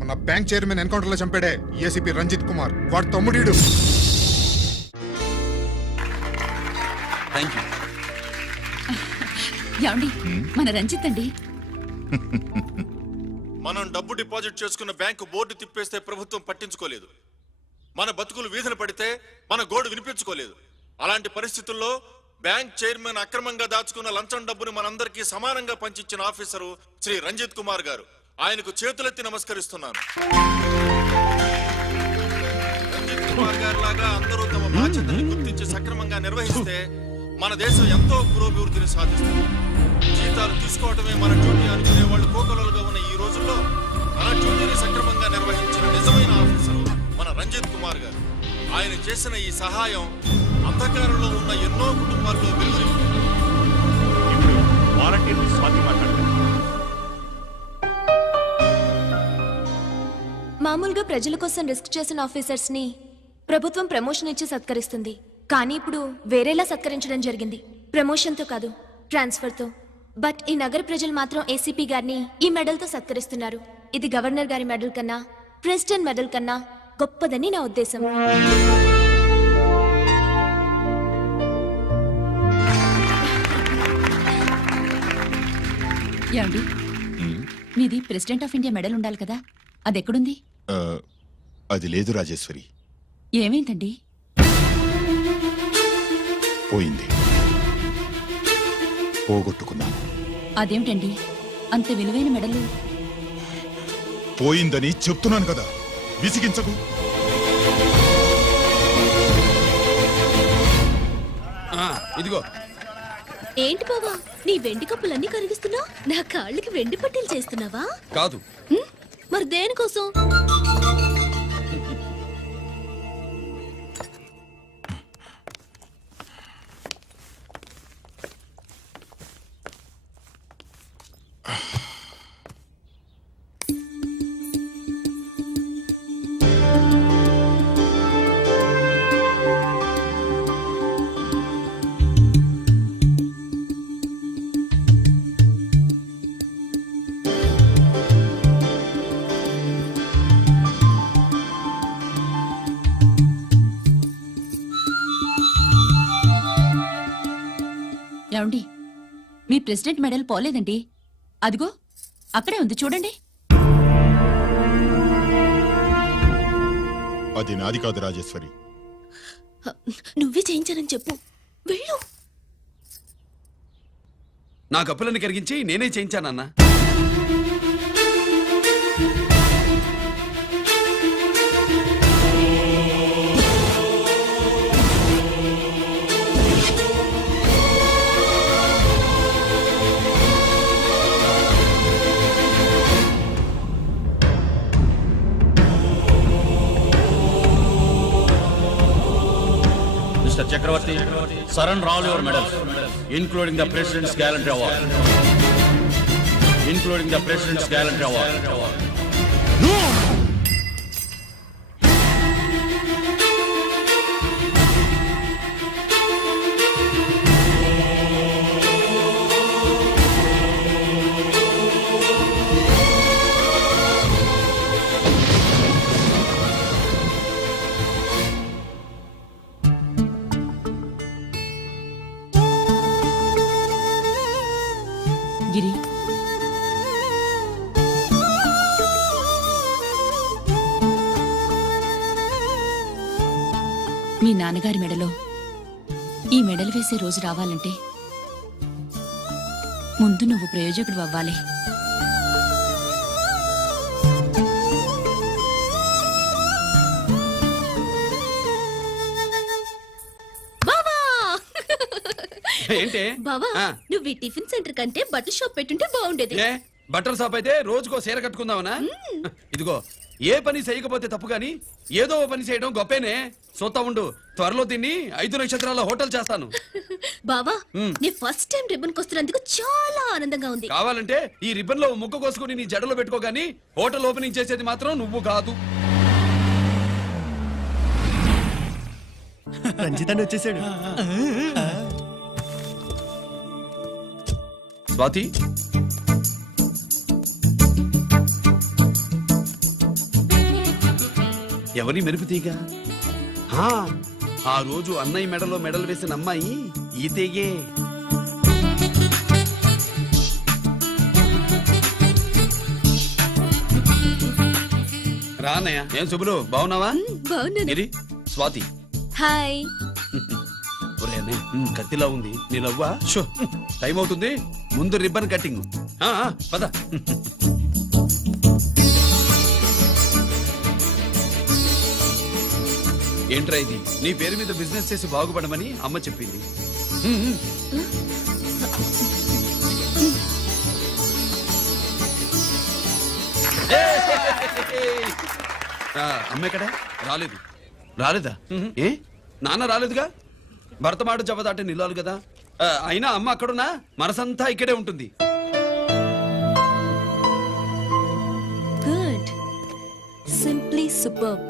మన బ్యాంక్ చైర్మన్ ఎన్కౌంటర్ లో చంపాడే ఏసీపీ రంజిత్ కుమార్, వాడు తమ్ముడీడు. ఏమండి, మన రంజిత్ అండి. మనం డబ్బు డిపాజిట్ చేసుకున్న బ్యాంకు బోర్డు తిప్పేస్తే ప్రభుత్వం పట్టించుకోలేదు. మన బతుకులు వీధులు పడితే మన గోడు వినిపించుకోలేదు. అలాంటి పరిస్థితుల్లో బ్యాంక్ చైర్మన్ అక్రమంగా దాచుకున్న లంచం డబ్బును మనందరికీ సమానంగా పంచిచ్చిన ఆఫీసరు శ్రీ రంజిత్ కుమార్ గారు. ఆయనకు చేతులెత్తి నమస్కరిస్తున్నాను. రంజిత్ కుమార్ గారి లాగా అందరూ తమ బాధ్యతని గుర్తించి సక్రమంగా నిర్వహిస్తే మన దేశం ఎంతో పురోభివృద్ధిని సాధిస్తుంది. జీతాలు తీసుకోవటమే మన డ్యూటీ అనుకునే వాళ్ళు కోకొలలుగా ఉన్న ఈ రోజుల్లో మన డ్యూటీని సక్రమంగా నిర్వహించిన నిజమైన ఆఫీసరు మన రంజిత్ కుమార్ గారు. ఆయన చేసిన ఈ సహాయం అంధకారంలో ఉన్న ఎన్నో కుటుంబాల్లో వెలుగునింపింది. ఇప్పుడు వాలంటీర్ స్వాతి మాట్లాడారు. మామూలుగా ప్రజల కోసం రిస్క్ చేసిన ఆఫీసర్స్ ని ప్రభుత్వం ప్రమోషన్ ఇచ్చి సత్కరిస్తుంది. కానీ ఇప్పుడు వేరేలా సత్కరించడం జరిగింది. ప్రమోషన్ తో కాదు, ట్రాన్స్ఫర్ తో. బట్ ఈ నగర ప్రజలు మాత్రం ఏసీపీ గారిని ఈ మెడల్ తో సత్కరిస్తున్నారు. ఇది గవర్నర్ గారి మెడల్ కన్నా, ప్రెసిడెంట్ మెడల్ కన్నా గొప్పదని నా ఉద్దేశం. ఏమండి, మీది ప్రెసిడెంట్ ఆఫ్ ఇండియా మెడల్ ఉండాలి కదా, అది ఎక్కడుంది? అది లేదు రాజేశ్వరి, ఏమైందండి? పోయింది, పోగొట్టుకున్నాను. అదేమిటండి అంత విలువైన మెడలు? పోయిందని చెప్తున్నాను కదా, విసిగించకు. ఇదిగో. ఏంటి బావా, నీ వెండి కప్పులన్నీ కరిగిస్తున్నావు? నా కాళ్ళకి వెండి పట్టీలు చేస్తున్నావా? కాదు. మరి దేనికోసం? ఏమండి, మీ ప్రెసిడెంట్ మెడల్ పోలేదండి, అదిగో అక్కడే ఉంది చూడండి. అది నాది కాదు రాజేశ్వరి. నువ్వే చేయించానని చెప్పు, వెళ్ళు. నా కప్పులను కరిగించి నేనే చేయించానన్నా. Mr. Chakravarti, surrender all your medals, including the President's Gallantry Award. Including the President's Gallantry Award. No! గిరి, మీ నాన్నగారి మెడలో ఈ మెడల్ వేసే రోజు రావాలంటే ముందు నువ్వు ప్రయోజకుడు అవ్వాలి. ఏంటి బావా, నువ్వు ఈ టిఫిన్ సెంటర్ కంటే బట్టల షాప్ పెట్టుంటే బాగుండేది. ఏ బట్టల షాప్ అయితే రోజుకో చీర కట్టుకుందామనా? ఇదిగో, ఏ పని చేయకపోతే తప్పు గాని ఏదో ఓ పని చేయడం గొప్పేనే. చూస్తా ఉండు, త్వరలో దీన్ని 5 నక్షత్రాల హోటల్ చేస్తాను. బావా, నీ ఫస్ట్ టైం రిబ్బన్ కొస్తున్నందుకు చాలా ఆనందంగా ఉంది. కావాలంటే ఈ రిబ్బన్ లో ముక్క కోసుకుని నీ జడలో పెట్టుకోగాని హోటల్ ఓపెనింగ్ చేసేది మాత్రం నువ్వు కాదు. రంజిత్ వచ్చేసాడు. స్వాతి, ఎవరి మెరుపు తీగ? ఆ రోజు అన్నయ్య మెడలో మెడలు వేసిన అమ్మాయి ఈ తీగే. రా అన్నయ్య. ఏం శుభులు, బాగున్నావా? బాగున్నాను. ఇది స్వాతి. హాయ్. ఒరే అన్నయ్య, కత్తిలా ఉంది నీ నవ్వా? షో, టైం అవుతుంది, ముందు రిబ్బన్ కట్టింగ్. పద. ఏంట్రా ఇది? నీ పేరు మీద బిజినెస్ చేసి బాగుపడమని అమ్మ చెప్పింది. అమ్మ ఎక్కడ? రాలేదు. రాలేదా? ఏ నాన్న రాలేదుగా? భర్త మాట జవదాటే నిల్లాలి కదా. అయినా అమ్మ అక్కడున్నా మనసంతా ఇక్కడే ఉంటుంది. Good, simply super.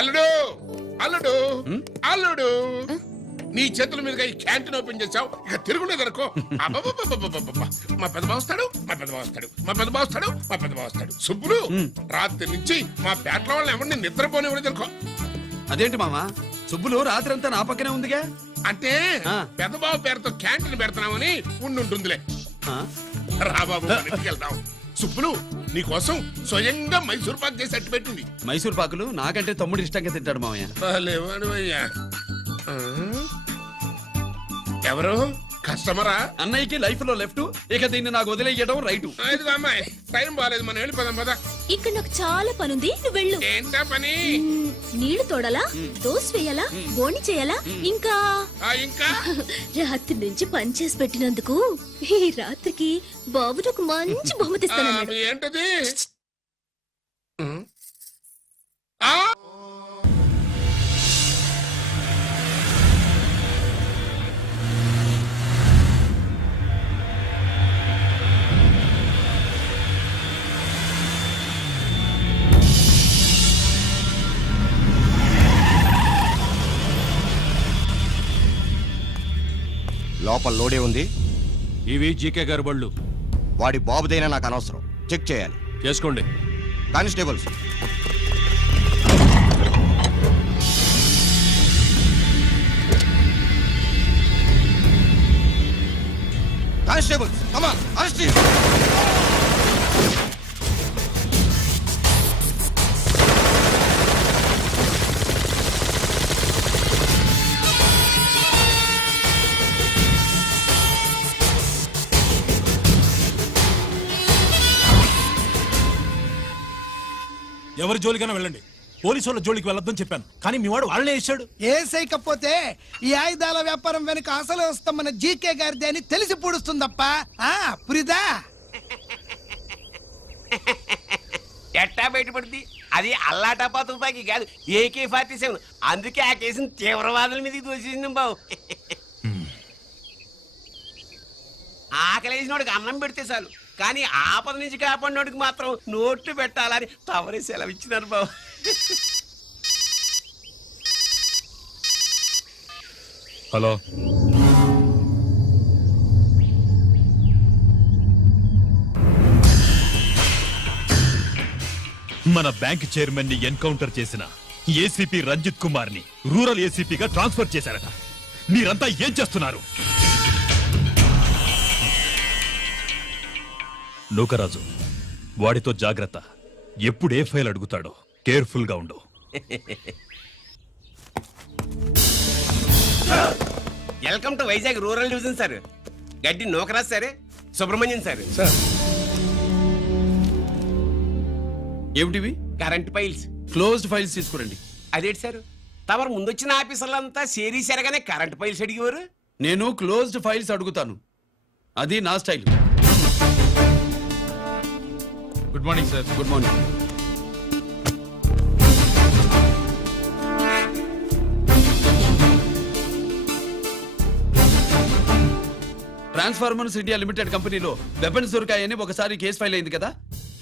అల్లుడు అల్లుడు అల్లుడు నీ చేతుల మీదుగా ఈ క్యాంటీన్ ఓపెన్ చేసావు, ఇక తిరుగులేదు అనుకో. అబ్బబ్బబ్బబ్బబ్బబ్బబ్బ. మా పెద్ద బావస్తాడు మా పెద్ద బావస్తాడు మా పెద్ద బావస్తాడు మా పెద్ద బావస్తాడు. సుబ్బులు రాత్రి నుంచి మా పేటల వాళ్ళని ఎవరిని నిద్రపోనివ్వలేదు అనుకో. అదేంటి మామా, సుబ్బులు రాత్రంతా నా పక్కనే ఉందిగా. అంటే పెద్ద బావ పేరుతో క్యాంటీన్ పెడుతున్నామని ఉండుంటుందిలే. రా బాబు మన ఇంటికి వెళ్దాం. సుబ్బులు నీకోసం స్వయంగా మైసూర్ పాక్ చేసి అట్టు పెట్టింది. మైసూర్ పాకులు నాకంటే తమ్ముడు ఇష్టంగా తింటాడు మామయ్య. భలేవాడివయ్యా. ఎవరు కస్టమరా? అన్నయ్యకి లైఫ్ లో లెఫ్ట్, ఇక దీన్ని నాకు వదిలేయడం రైట్. ఇదిగో అమ్మాయి, టైం బాగాలేదు, మనం వెళ్ళిపోదాం పద. ఇక్కడ నాకు చాలా పనుంది, నువ్వు వెళ్ళు. ఏంటా పని? నీళ్లు తోడాలా, దోశ వేయాలా, బోని చేయాలా, ఇంకా ఇంకా రాత్రి నుంచి పని చేసి పెట్టినందుకు ఈ రాత్రికి బాబు నాకు మంచి బహుమతి ఇస్తానన్నాడు. ఏంటది? లోపల లోడే ఉంది. ఇవి జీకే గారి బళ్ళు. వాడి బాబుదైనా నాకు అనవసరం, చెక్ చేయాలి. చేసుకోండి. Constables, constables, come on, arrest him. ఎవరి జోలికైనా వెళ్ళండి, పోలీసు వాళ్ళ జోలికి వెళ్ళొద్దని చెప్పాను, కానీ మీ వాడు వాళ్ళనే వేసాడు. ఏ సైకపోతే ఈ ఆయుధాల వ్యాపారం వెనుక అసలు వస్తామన్న జీకే గారిది అని తెలిసి పూడుస్తుందప్ప. పురిదా ఎట్టా బయటపడుద్ది? అది అల్లాటపా తుపాకీ కాదు, AK-47. అందుకే ఆ కేసుని తీవ్రవాదుల మీదకి దోషింది బాబు. ఆకలేసినోడికి అన్నం పెడితే చాలు, కానీ ఆపద నుంచి కాపాడినోడికి మాత్రం నోట్లు పెట్టాలని తవరే సెలవు ఇచ్చినారు బాబు. హలో, మన బ్యాంక్ చైర్మన్ ని ఎన్కౌంటర్ చేసిన ఏసీపీ రంజిత్ కుమార్ ని రూరల్ ఏసీపీగా ట్రాన్స్ఫర్ చేశారట. మీరంతా ఏం చేస్తున్నారు? నూకరాజు, వాడితో జాగ్రత్త. ఎప్పుడు ఏ ఫైల్ అడుగుతాడో కేర్ఫుల్ గా ఉండు. Welcome to Vizag rural division sir. Gaddi Nookaraj sir, Subrahmanyam sir. ఏమిటివి? Current files. క్లోజ్డ్ ఫైల్స్ తీసుకురండి. అదేంటి సార్, తమరు ముందొచ్చిన ఆఫీసర్లంతా సేరీసారగానే కరెంట్ ఫైల్స్ అడిగేవారు. నేను క్లోజ్డ్ ఫైల్స్ అడుగుతాను, అది నా style. Good morning sir. Good morning. Transformers India limited కంపెనీలో వెపన్స్ దొరికాయని ఒకసారి కేసు ఫైల్ అయింది కదా,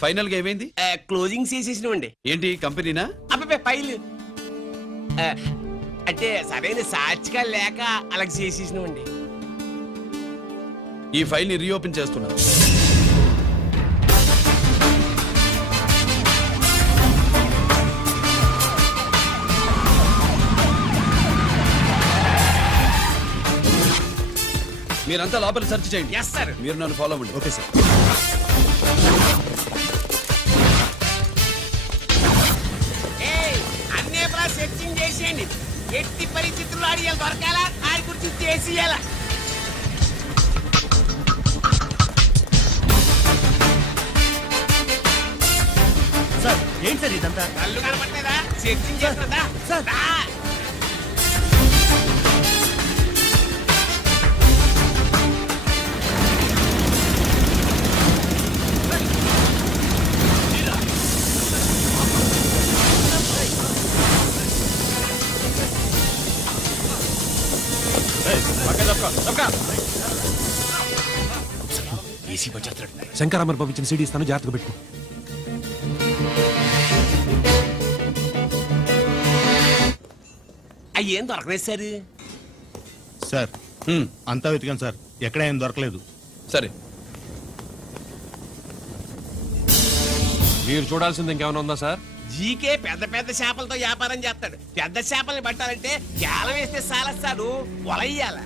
ఫైనల్ గా ఏమైంది? క్లోజింగ్ చేసేసినవండి. ఏంటి కంపెనీనా? అబ్బాయి ఫైల్ అంటే సరైన సాక్షిగా లేక అలా చేసేసినవండి. ఈ ఫైల్ ని రీఓపెన్ చేస్తున్నా. మీరంతా లోపల సెర్చ్ చేయండి. Yes sir. మీరు నన్ను ఫాలో అవ్వండి. Okay sir. అన్నే సెర్చింగ్ చేసేయండి. ఎట్టి పరిస్థితుల్లో అడియాలి దొరకాలా, ఆడి గురించి చేసేయాలా. సార్ ఏంటి సార్ ఇదంతా? కళ్ళు కనపడలేదా? సెర్చింగ్ చేస్తున్నదా? పక్క తప్ప శంకరామర్ పంపించిన సీడీ ఇస్తాను, జాగ్రత్తగా పెట్టు. అయ్యేం దొరకలేదు సార్. సార్ అంతా వెతికాను సార్, ఎక్కడ ఏం దొరకలేదు. సరే, మీరు చూడాల్సింది ఇంకేమైనా ఉందా సార్? జీకే పెద్ద పెద్ద చేపలతో వ్యాపారం చేస్తాడు. పెద్ద చేపల్ని పట్టాలంటే గేలం వేస్తే సాలస్తాడు, వలయ్యాల.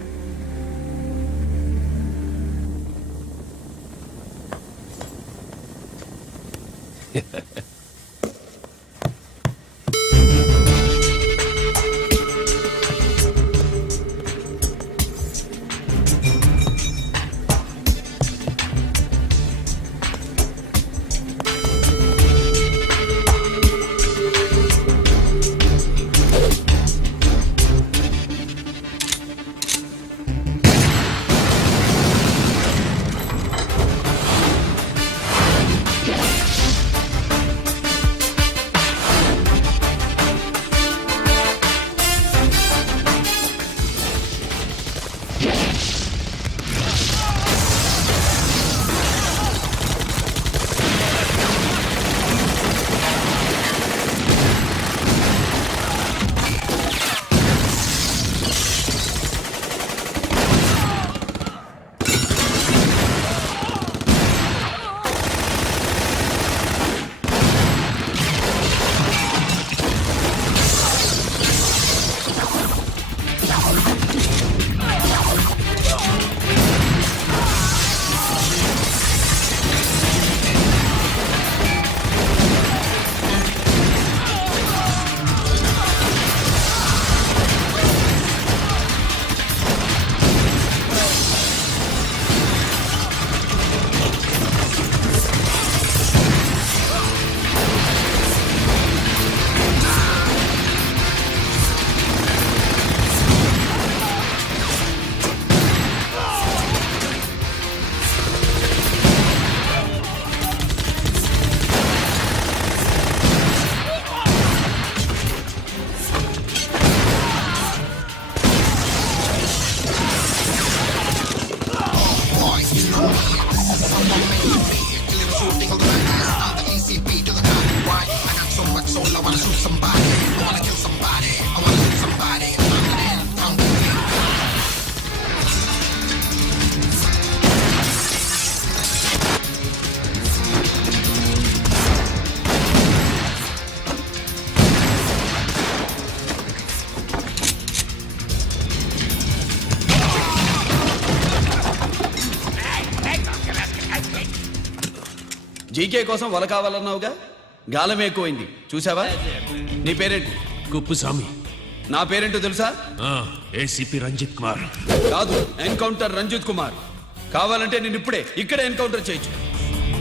జీకే కోసం వల కావాలన్నావుగా, గాలం ఎక్కువైంది చూసావా. నీ పేరేంటి? కుప్పుస్వామి. నా పేరేంటో తెలుసా? ఏసీపీ రంజిత్ కుమార్. కాదు, ఎన్కౌంటర్ రంజిత్ కుమార్. కావాలంటే నేను ఇప్పుడే ఇక్కడే ఎన్కౌంటర్ చేయొచ్చు,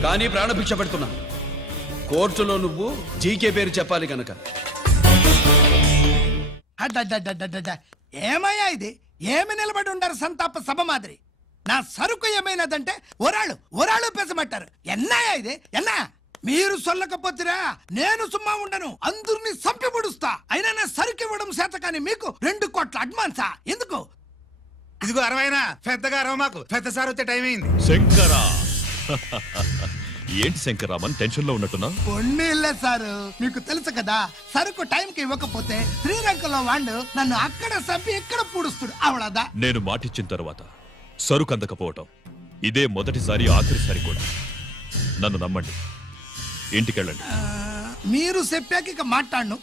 కానీ ప్రాణభిక్ష పెడుతున్నా. కోర్టులో నువ్వు జీకే పేరు చెప్పాలి కనుక. ఏమయ్యా ఇది? ఏమి నిలబడి ఉండారు సంతాప సభ మాదిరి? నా సరుకు ఏమైనదంటే ఒరాళ్ళు పెసమంటారు. ఎన్నాయా ఇది? ఎన్నా మీరు సొల్లకపోతురా నేను సుమ్మా ఉండను, అందరినీ సంపి పొడుస్తా. అయినా నా సరుకు ఇవ్వడం చేత కానీ మీకు 2 కోట్ల అడ్వాన్సా? ఎందుకు? ఇదిగో 60 పెద్దగా అరవ, మాకు పెద్ద సార్ వచ్చే టైం అయింది. శంకరా ఏంటి శంకరామన్ టెన్షన్ లో ఉన్నట్టున్నా? పొన్నీళ్ళే సారు, మీకు తెలుసు కదా, సరుకు టైంకి ఇవ్వకపోతే శ్రీలంకలో వాడు నన్ను అక్కడ సంపి ఇక్కడ పూడుస్తుడు. అవడదా? నేను మాటిచ్చిన తర్వాత సరుకు అందకపోవటం ఇదే మొదటిసారి, ఆఖరిసారి కూడా. నన్ను నమ్మండి, ఇంటికెళ్ళండి. మీరు చెప్పాక ఇక మాట్లాడను,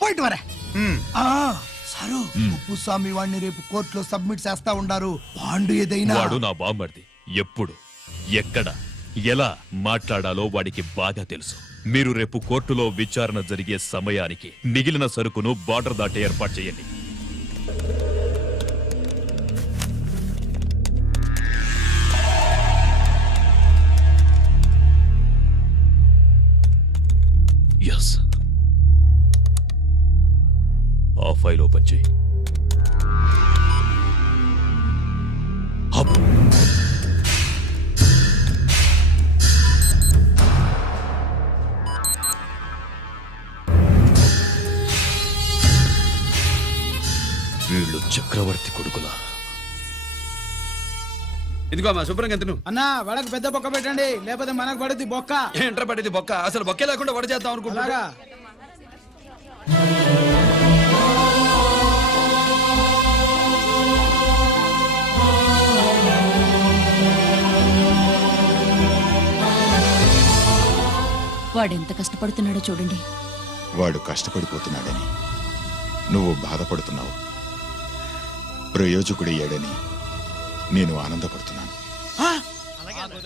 పోయిట్ వరా. సరు ఉప్పుస్వామి వాడిని రేపు కోర్టులో సబ్మిట్ చేస్తా ఉండారు. వాడు ఏదైనా వాడు నా బామ్మర్ది. ఎప్పుడు, ఎక్కడ, ఎలా మాట్లాడాలో వాడికి బాగా తెలుసు. మీరు రేపు కోర్టులో విచారణ జరిగే సమయానికి మిగిలిన సరుకును బార్డర్ దాటి ఏర్పాటు చేయండి. ఎస్, ఆ ఫైల్ ఓపెన్ చేయి. వీళ్ళు చక్రవర్తి కొడుకులా? ఇదిగో మా శుభ్రంగా తిను. అన్నా వడకు పెద్ద బొక్క పెట్టండి లేకపోతే మనకు పడుద్ది బొక్క. ఏంట్రా పడేది బొక్క? అసలు బొక్కే లేకుండా వడ చేద్దాం అనుకుంటున్నా. అలాగా వాడెంత కష్టపడుతున్నాడో చూడండి. వాడు కష్టపడిపోతున్నాడని నువ్వు బాధపడుతున్నావు, ప్రయోజకుడయ్యాడని నేను ఆనందపడుతున్నాను.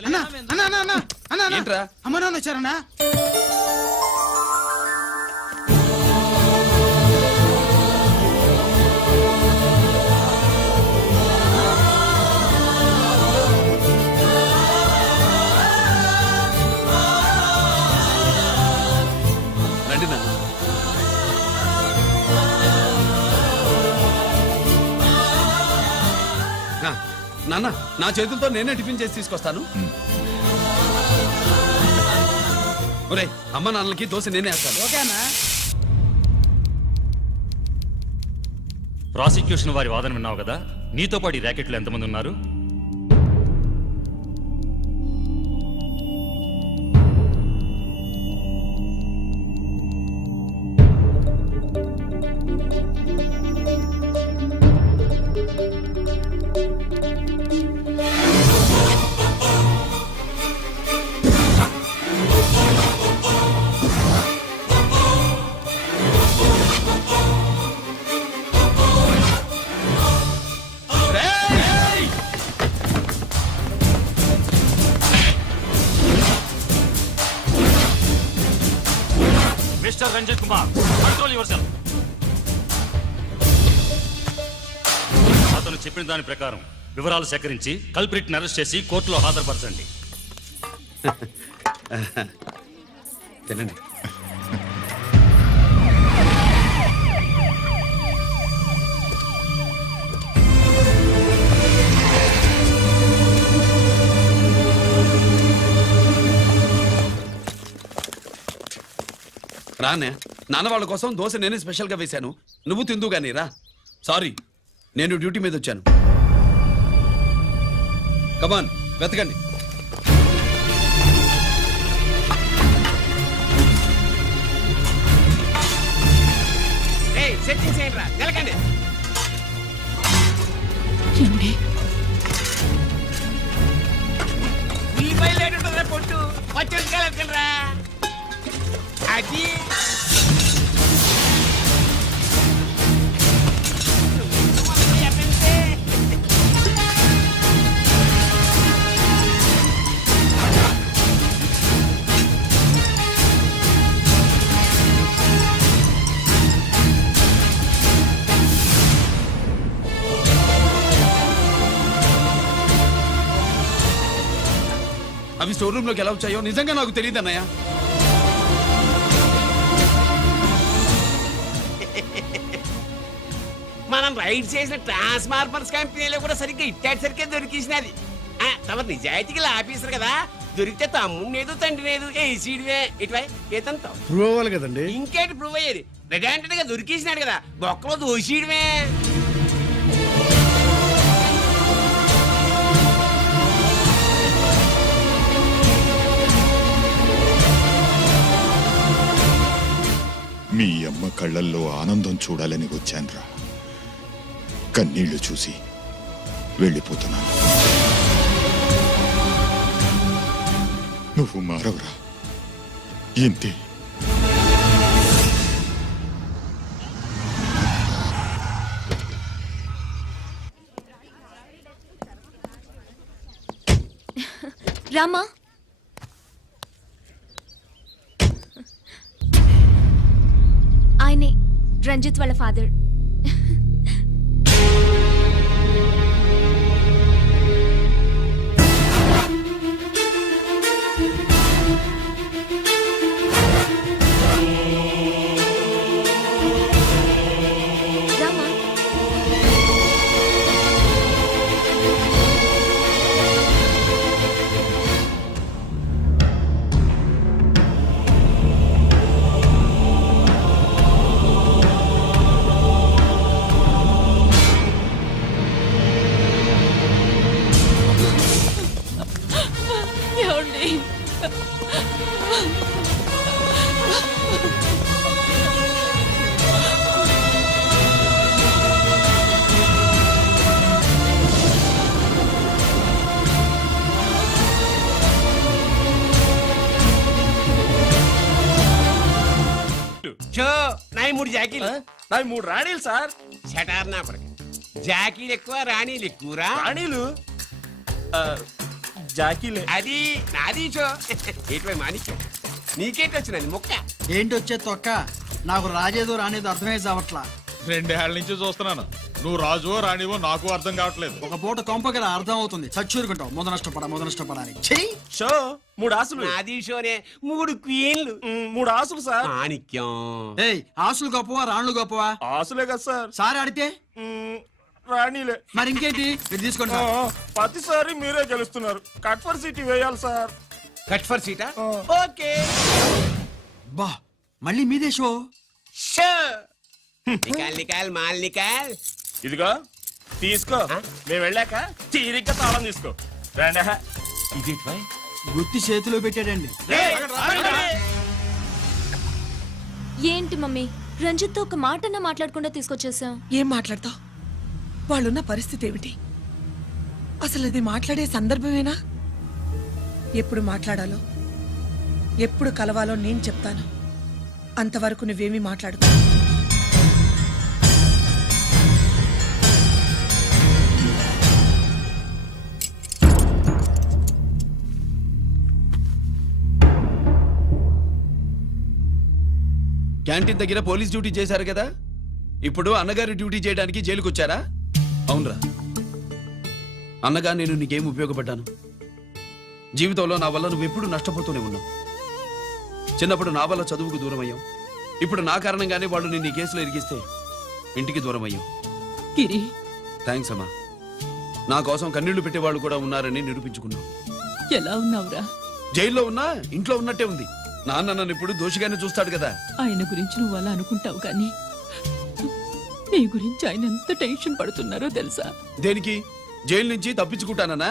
అన్నా అన్నా అన్నా అన్నా అన్నా అన్నా. ఏంట్రా? అమ్మ నాన్న వచ్చారన్నా. రండి నాన్న. నాన్న నా చేతులతో నేనే టిఫిన్ చేసి తీసుకొస్తాను. ఒరే అమ్మ నాన్నలకి దోశ నేనే వేస్తాను. ఓకే అన్నా. ప్రాసిక్యూషన్ వారి వాదన విన్నావు కదా, నీతో పాటు ఈ ర్యాకెట్లో ఎంతమంది ఉన్నారు? Mister Ranjit Kumar, control yourself. అతను చెప్పిన దాని ప్రకారం వివరాలు సేకరించి కల్ప్రిట్ అరెస్ట్ చేసి కోర్టులో హాజరుపరచండి. తినండి. రానే నాన్న వాళ్ళ కోసం దోశ నేనే స్పెషల్గా వేశాను, నువ్వు తిందు గానీ రా. సారీ, నేను డ్యూటీ మీద వచ్చాను. కమాన్ వెతకండి. సెట్టింగ్ చేయండి రా, నిలకండి. ఈ పైలు ఏంటుంటుందిరా పొట్టు, వచ్చేసుకెళ్ళరా. అది అవి స్టోర్ రూమ్ లోకి ఎలా వచ్చాయో నిజంగా నాకు తెలియదు అన్నయ్య. మనం రైడ్ చేసిన ట్రాన్స్ఫార్మర్స్ కంపెనీలో కూడా సరిగ్గా ఇట్టాడు సరిగ్గా దొరికేసినది. తమ నిజాయితీకి ఆఫీసర్ కదా, దొరికితే తమ్ముడేదు తండ్రినేదు ఏసీడివే ఇటువై ఏతంతో ప్రూవ్ అవ్వాలి కదండి. ఇంకేంటి ప్రూవ్ అయ్యేది? రెడాంటెడ్ గా దొరికేసినాడు కదా, బొక్కలో దోషీయడమే. మీ అమ్మ కళ్ళల్లో ఆనందం చూడాలని వచ్చాన్రా, కన్నీళ్లు చూసి వెళ్ళిపోతున్నాను. నువ్వు మారవరా, ఇంతే. రామా, ఆయనే రంజిత్ వాళ్ళ ఫాదర్. పెట్టు షో నాయి 3 జాకీలు నాకు 3 రాణీలు సార్. షటార్ నా కొడుకు జాకీలు ఎక్కువ రాణీలు ఎక్కువరా రాణీలు జాకీలే. అది నాది షో ఎటువై మాణిక్యం నీకేంటి వచ్చినది మొక్క ఏంటి వచ్చే తొక్క నాకు రాజేదో రానేదో అర్థమే చావట్లా. 2 ఏళ్ల నుంచి చూస్తున్నాను. నువ్వు రాజువో రాణివో నాకు అర్థం కావట్లేదు. ఒక పూట కొంపకి అర్థం అవుతుంది. చచ్చూరుకుంటావు ముద నష్టపడాలి. చెయ్యి షో 3 ఆసులు. నాది షోనే 3 క్వీన్లు 3 ఆసులు సార్. మాణిక్యం ఏయ్ ఆసులు గొప్పవా రాణులు గొప్పవా? ఆసులే కదా సార్. సారి ఆడితే రాణీలే. మరి ఇంకేంటి ఇది తీసుకోండి. ప్రతిసారి మీరే గెలుస్తున్నారు. కట్ ఫర్ సిటీ వేయాలి సార్. కట్ ఫర్ సీటా ఓకే బా మళ్ళీ మీదే షో. షో నికాల్ మాల్ నికాల్ ఇదిగో తీసుకో. మేము వెళ్ళాక తీరిగ్గా తాళం తీసుకో. రండి. ఇది గుత్తి చేతిలో పెట్టాడండి. ఏంటి మమ్మీ రంజిత్తో ఒక మాటన్నా మాట్లాడకుండా తీసుకొచ్చేసాం. ఏం మాట్లాడతావు? వాళ్ళున్న పరిస్థితి ఏమిటి? అసలు అది మాట్లాడే సందర్భమేనా? ఎప్పుడు మాట్లాడాలో ఎప్పుడు కలవాలో నేను చెప్తాను. అంతవరకు నువ్వేమీ మాట్లాడుకో. క్యాంటీన్ దగ్గర పోలీస్ డ్యూటీ చేశారు కదా, ఇప్పుడు అన్నగారి డ్యూటీ చేయడానికి జైలుకు వచ్చారా? అవునరా అన్నగా నేను నీకేం ఉపయోగపడ్డాను? జీవితంలో నా వల్ల నువ్వెప్పుడు నష్టపోతూనే ఉన్నావు. చిన్నప్పుడు నా వల్ల చదువుకు దూరం అయ్యావు. ఇప్పుడు నా కారణంగానే వాళ్ళు నిన్ను ఈ కేసులో ఇరిగిస్తే ఇంటికి దూరం అయ్యావు. థ్యాంక్స్ అమ్మా. నా కోసం కన్నీళ్లు పెట్టేవాళ్ళు కూడా ఉన్నారని నిరూపించుకున్నావు. ఎలా ఉన్నావురా? జైల్లో ఉన్నా ఇంట్లో ఉన్నట్టే ఉంది. నాన్న నన్ను ఇప్పుడు దోషిగానే చూస్తాడు కదా. ఆయన గురించి నువ్వు అలా అనుకుంటావు కానీ నీ గురించి ఆయన ఎంత టెన్షన్ పడుతున్నారో తెలుసా? దేనికి? జైలు నుంచి తప్పించుకుంటానన్నా?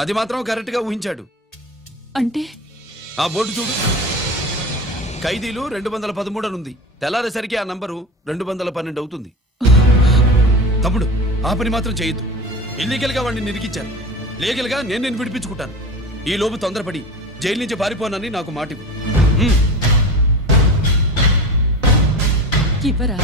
అది మాత్రం కరెక్ట్ గా ఊహించాడు. అంటే ఆ బోర్డు చూడు, ఖైదీలు 213 అని ఉంది. తెల్లారేసరికి ఆ నంబరు 212 అవుతుంది. తమ్ముడు ఆ పని మాత్రం చేయొద్దు. ఇల్లీగల్ గా వాడిని నిరికించాను. లీగల్ గా నేను విడిపించుకుంటాను. ఈ లోపు తొందరపడి జైలు నుంచి పారిపోనని నాకు మాటివ్వు. ఇవ్వరా?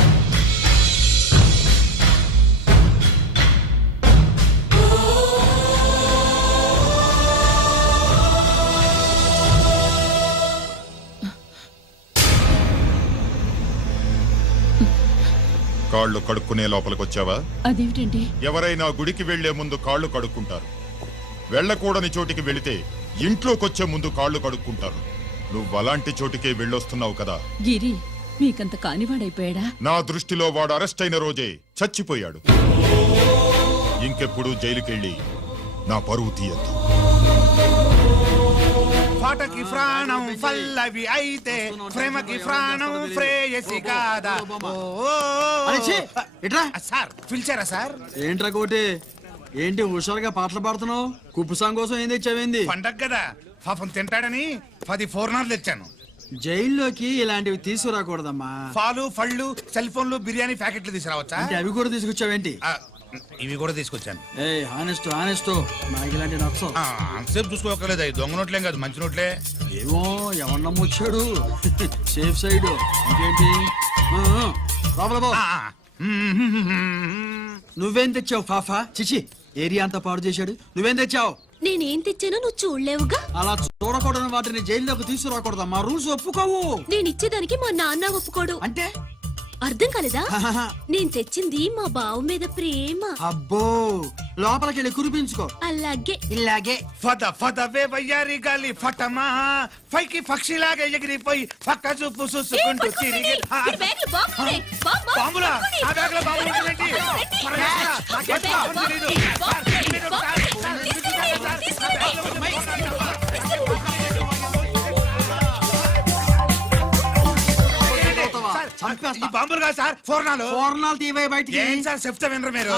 కాళ్ళు కడుక్కునే లోపలికొచ్చావా? అదేమిటండి? ఎవరైనా గుడికి వెళ్లే ముందు కాళ్ళు కడుక్కుంటారు. వెళ్ళకూడని చోటికి వెళితే ఇంట్లోకొచ్చే ముందు కాళ్ళు కడుక్కుంటారు. నువ్వు అలాంటి చోటికే వెళ్ళొస్తున్నావు కదా. గిరి మీకంత కానివాడైపోయాడా? నా దృష్టిలో వాడు అరెస్ట్ అయిన రోజే చచ్చిపోయాడు. ఇంకెప్పుడు జైలుకెళ్ళి నా పరువు తీయద్దు. పాటకి ప్రాణం పల్లవి అయితే ప్రేమకి ప్రాణం ప్రేయసి కాదా? సార్ పిలిచారా సార్? ఏంట్రా కోటి, ఏంటి హుషారుగా పాటలు పాడుతున్నావు? కుప్పు సాంగ్ కోసం ఏం తెచ్చావేంది? పండగ కదా పాపం తింటాడని 10 4 తెచ్చాను. జైల్లోకి ఇలాంటివి తీసుకురాకూడదమ్మా. పాలు పళ్ళు సెల్ ఫోన్లు బిర్యానీ ప్యాకెట్లు తీసుకురావచ్చా? అంటే అవి కూడా తీసుకొచ్చావేంటి? ఇవి కూడా తీసుకొచ్చాను. ఏ హానెస్ట్ నాకు ఇలాంటి నచ్చవు. అంతసేపు చూసుకోకలేదు. అవి దొంగ నోట్లేం కాదు, మంచి నోట్లే. ఏమో ఎవరు నమ్మొచ్చాడు. Safe side. ఇంకేంటి? లోపల పో. నువ్వేం తెచ్చావు ఫాఫా? చిచి ఏరియా అంతా పాడు చేశాడు. నువ్వేం తెచ్చావు? నేనేం తెచ్చానో నువ్వు చూడలేవుగా. అలా చూడకూడని వాటిని జైల్లోకి తీసుకురాకూడదమ్మా. రూల్స్ ఒప్పుకోవు. నేను ఇచ్చేదానికి మా నాన్న ఒప్పుకోడు. అంటే అర్థం కాలేదా? నేను తెచ్చింది మా బావు మీద ప్రేమ. అబ్బో లోపలికెళ్ళి కురిపించుకో. అలాగే ఇలాగే ఫదవే వయ్యారి గాలి ఫటమా పైకి పక్షిలాగా ఎగిరిపోయి పక్క చూపు చూసుకుంటూ తిరిగి. బాంబులా? ఆ బ్యాగ్లో బాంబులు ఉంటాయేంటి? బాంబులు కాదు సార్, ఫోర్నాలు తీవే బయటికి. ఏం సార్ చెప్తా వినరు మీరు?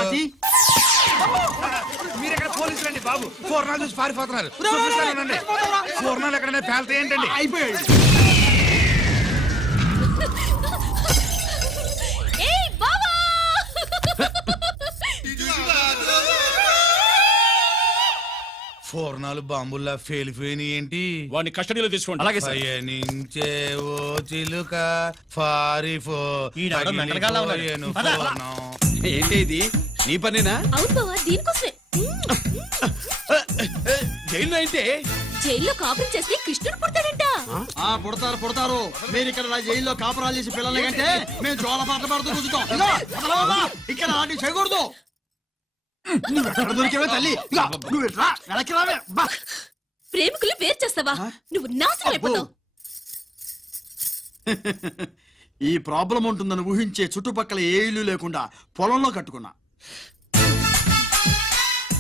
మీరు ఎక్కడ పోలీసులు అండి బాబు? ఫోర్నాలు చూసి పారిపోతున్నారు. ఫోర్నాలు ఎక్కడైనా పేల్తే ఏంటండి? అయిపోయాడు. ఫోర్నాలు బాణాలు బాంబుల్లా ఫేలిపోయినాయి ఏంటి? వాడిని కస్టడీలో తీసుకోండి. అలాగే సార్. పయనించే ఓ చిలుక ఫారిఫో ఈనాడు మెంటలగాళ్ళ ఉన్నాడు. పగిలిపోయేను పద. కోణం. ఏంటి ఇది నీ పనేనా? అవును బావా దీనికోసమే జైల్లో అయితే జైల్లో కాపురం చేస్తే కృష్ణుడు పుడతాడంట. పుడతారు మీరు ఇక్కడ నా జైల్లో కాపురాలు చేసి పిల్లల్ని కంటే మేము జోల పాట పాడుతూ కూర్చుంటాం. ఇదిగో, వదలవమ్మా. ఇక్కడ అలాంటివి చేయకూడదు. నువ్వు ఎక్కడ దొరికేవే తల్లి? ఇదిగో, నువ్వు ఇట్రా, వెనక్కి రావే. బా. ప్రేమికులు వేరు చేస్తావా? నువ్వు నాశనం అయిపోతావు. ఈ ప్రాబ్లం ఉంటుందని ఊహించే చుట్టుపక్కల ఏ ఇల్లు లేకుండా పొలంలో కట్టుకున్నా.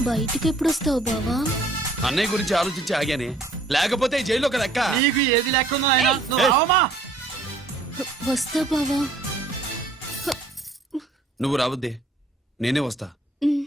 బయటికి ఎప్పుడు వస్తావు బావా? అన్నయ్య గురించి ఆలోచించి ఆగానే, లేకపోతే ఈ జైల్లో ఒక లెక్క. నీకు ఏది లెక్క ఉందో నాయనా? నువ్వు రావమ్మా. వస్తా బావా. నువ్వు రావద్దే, నేనే వస్తా.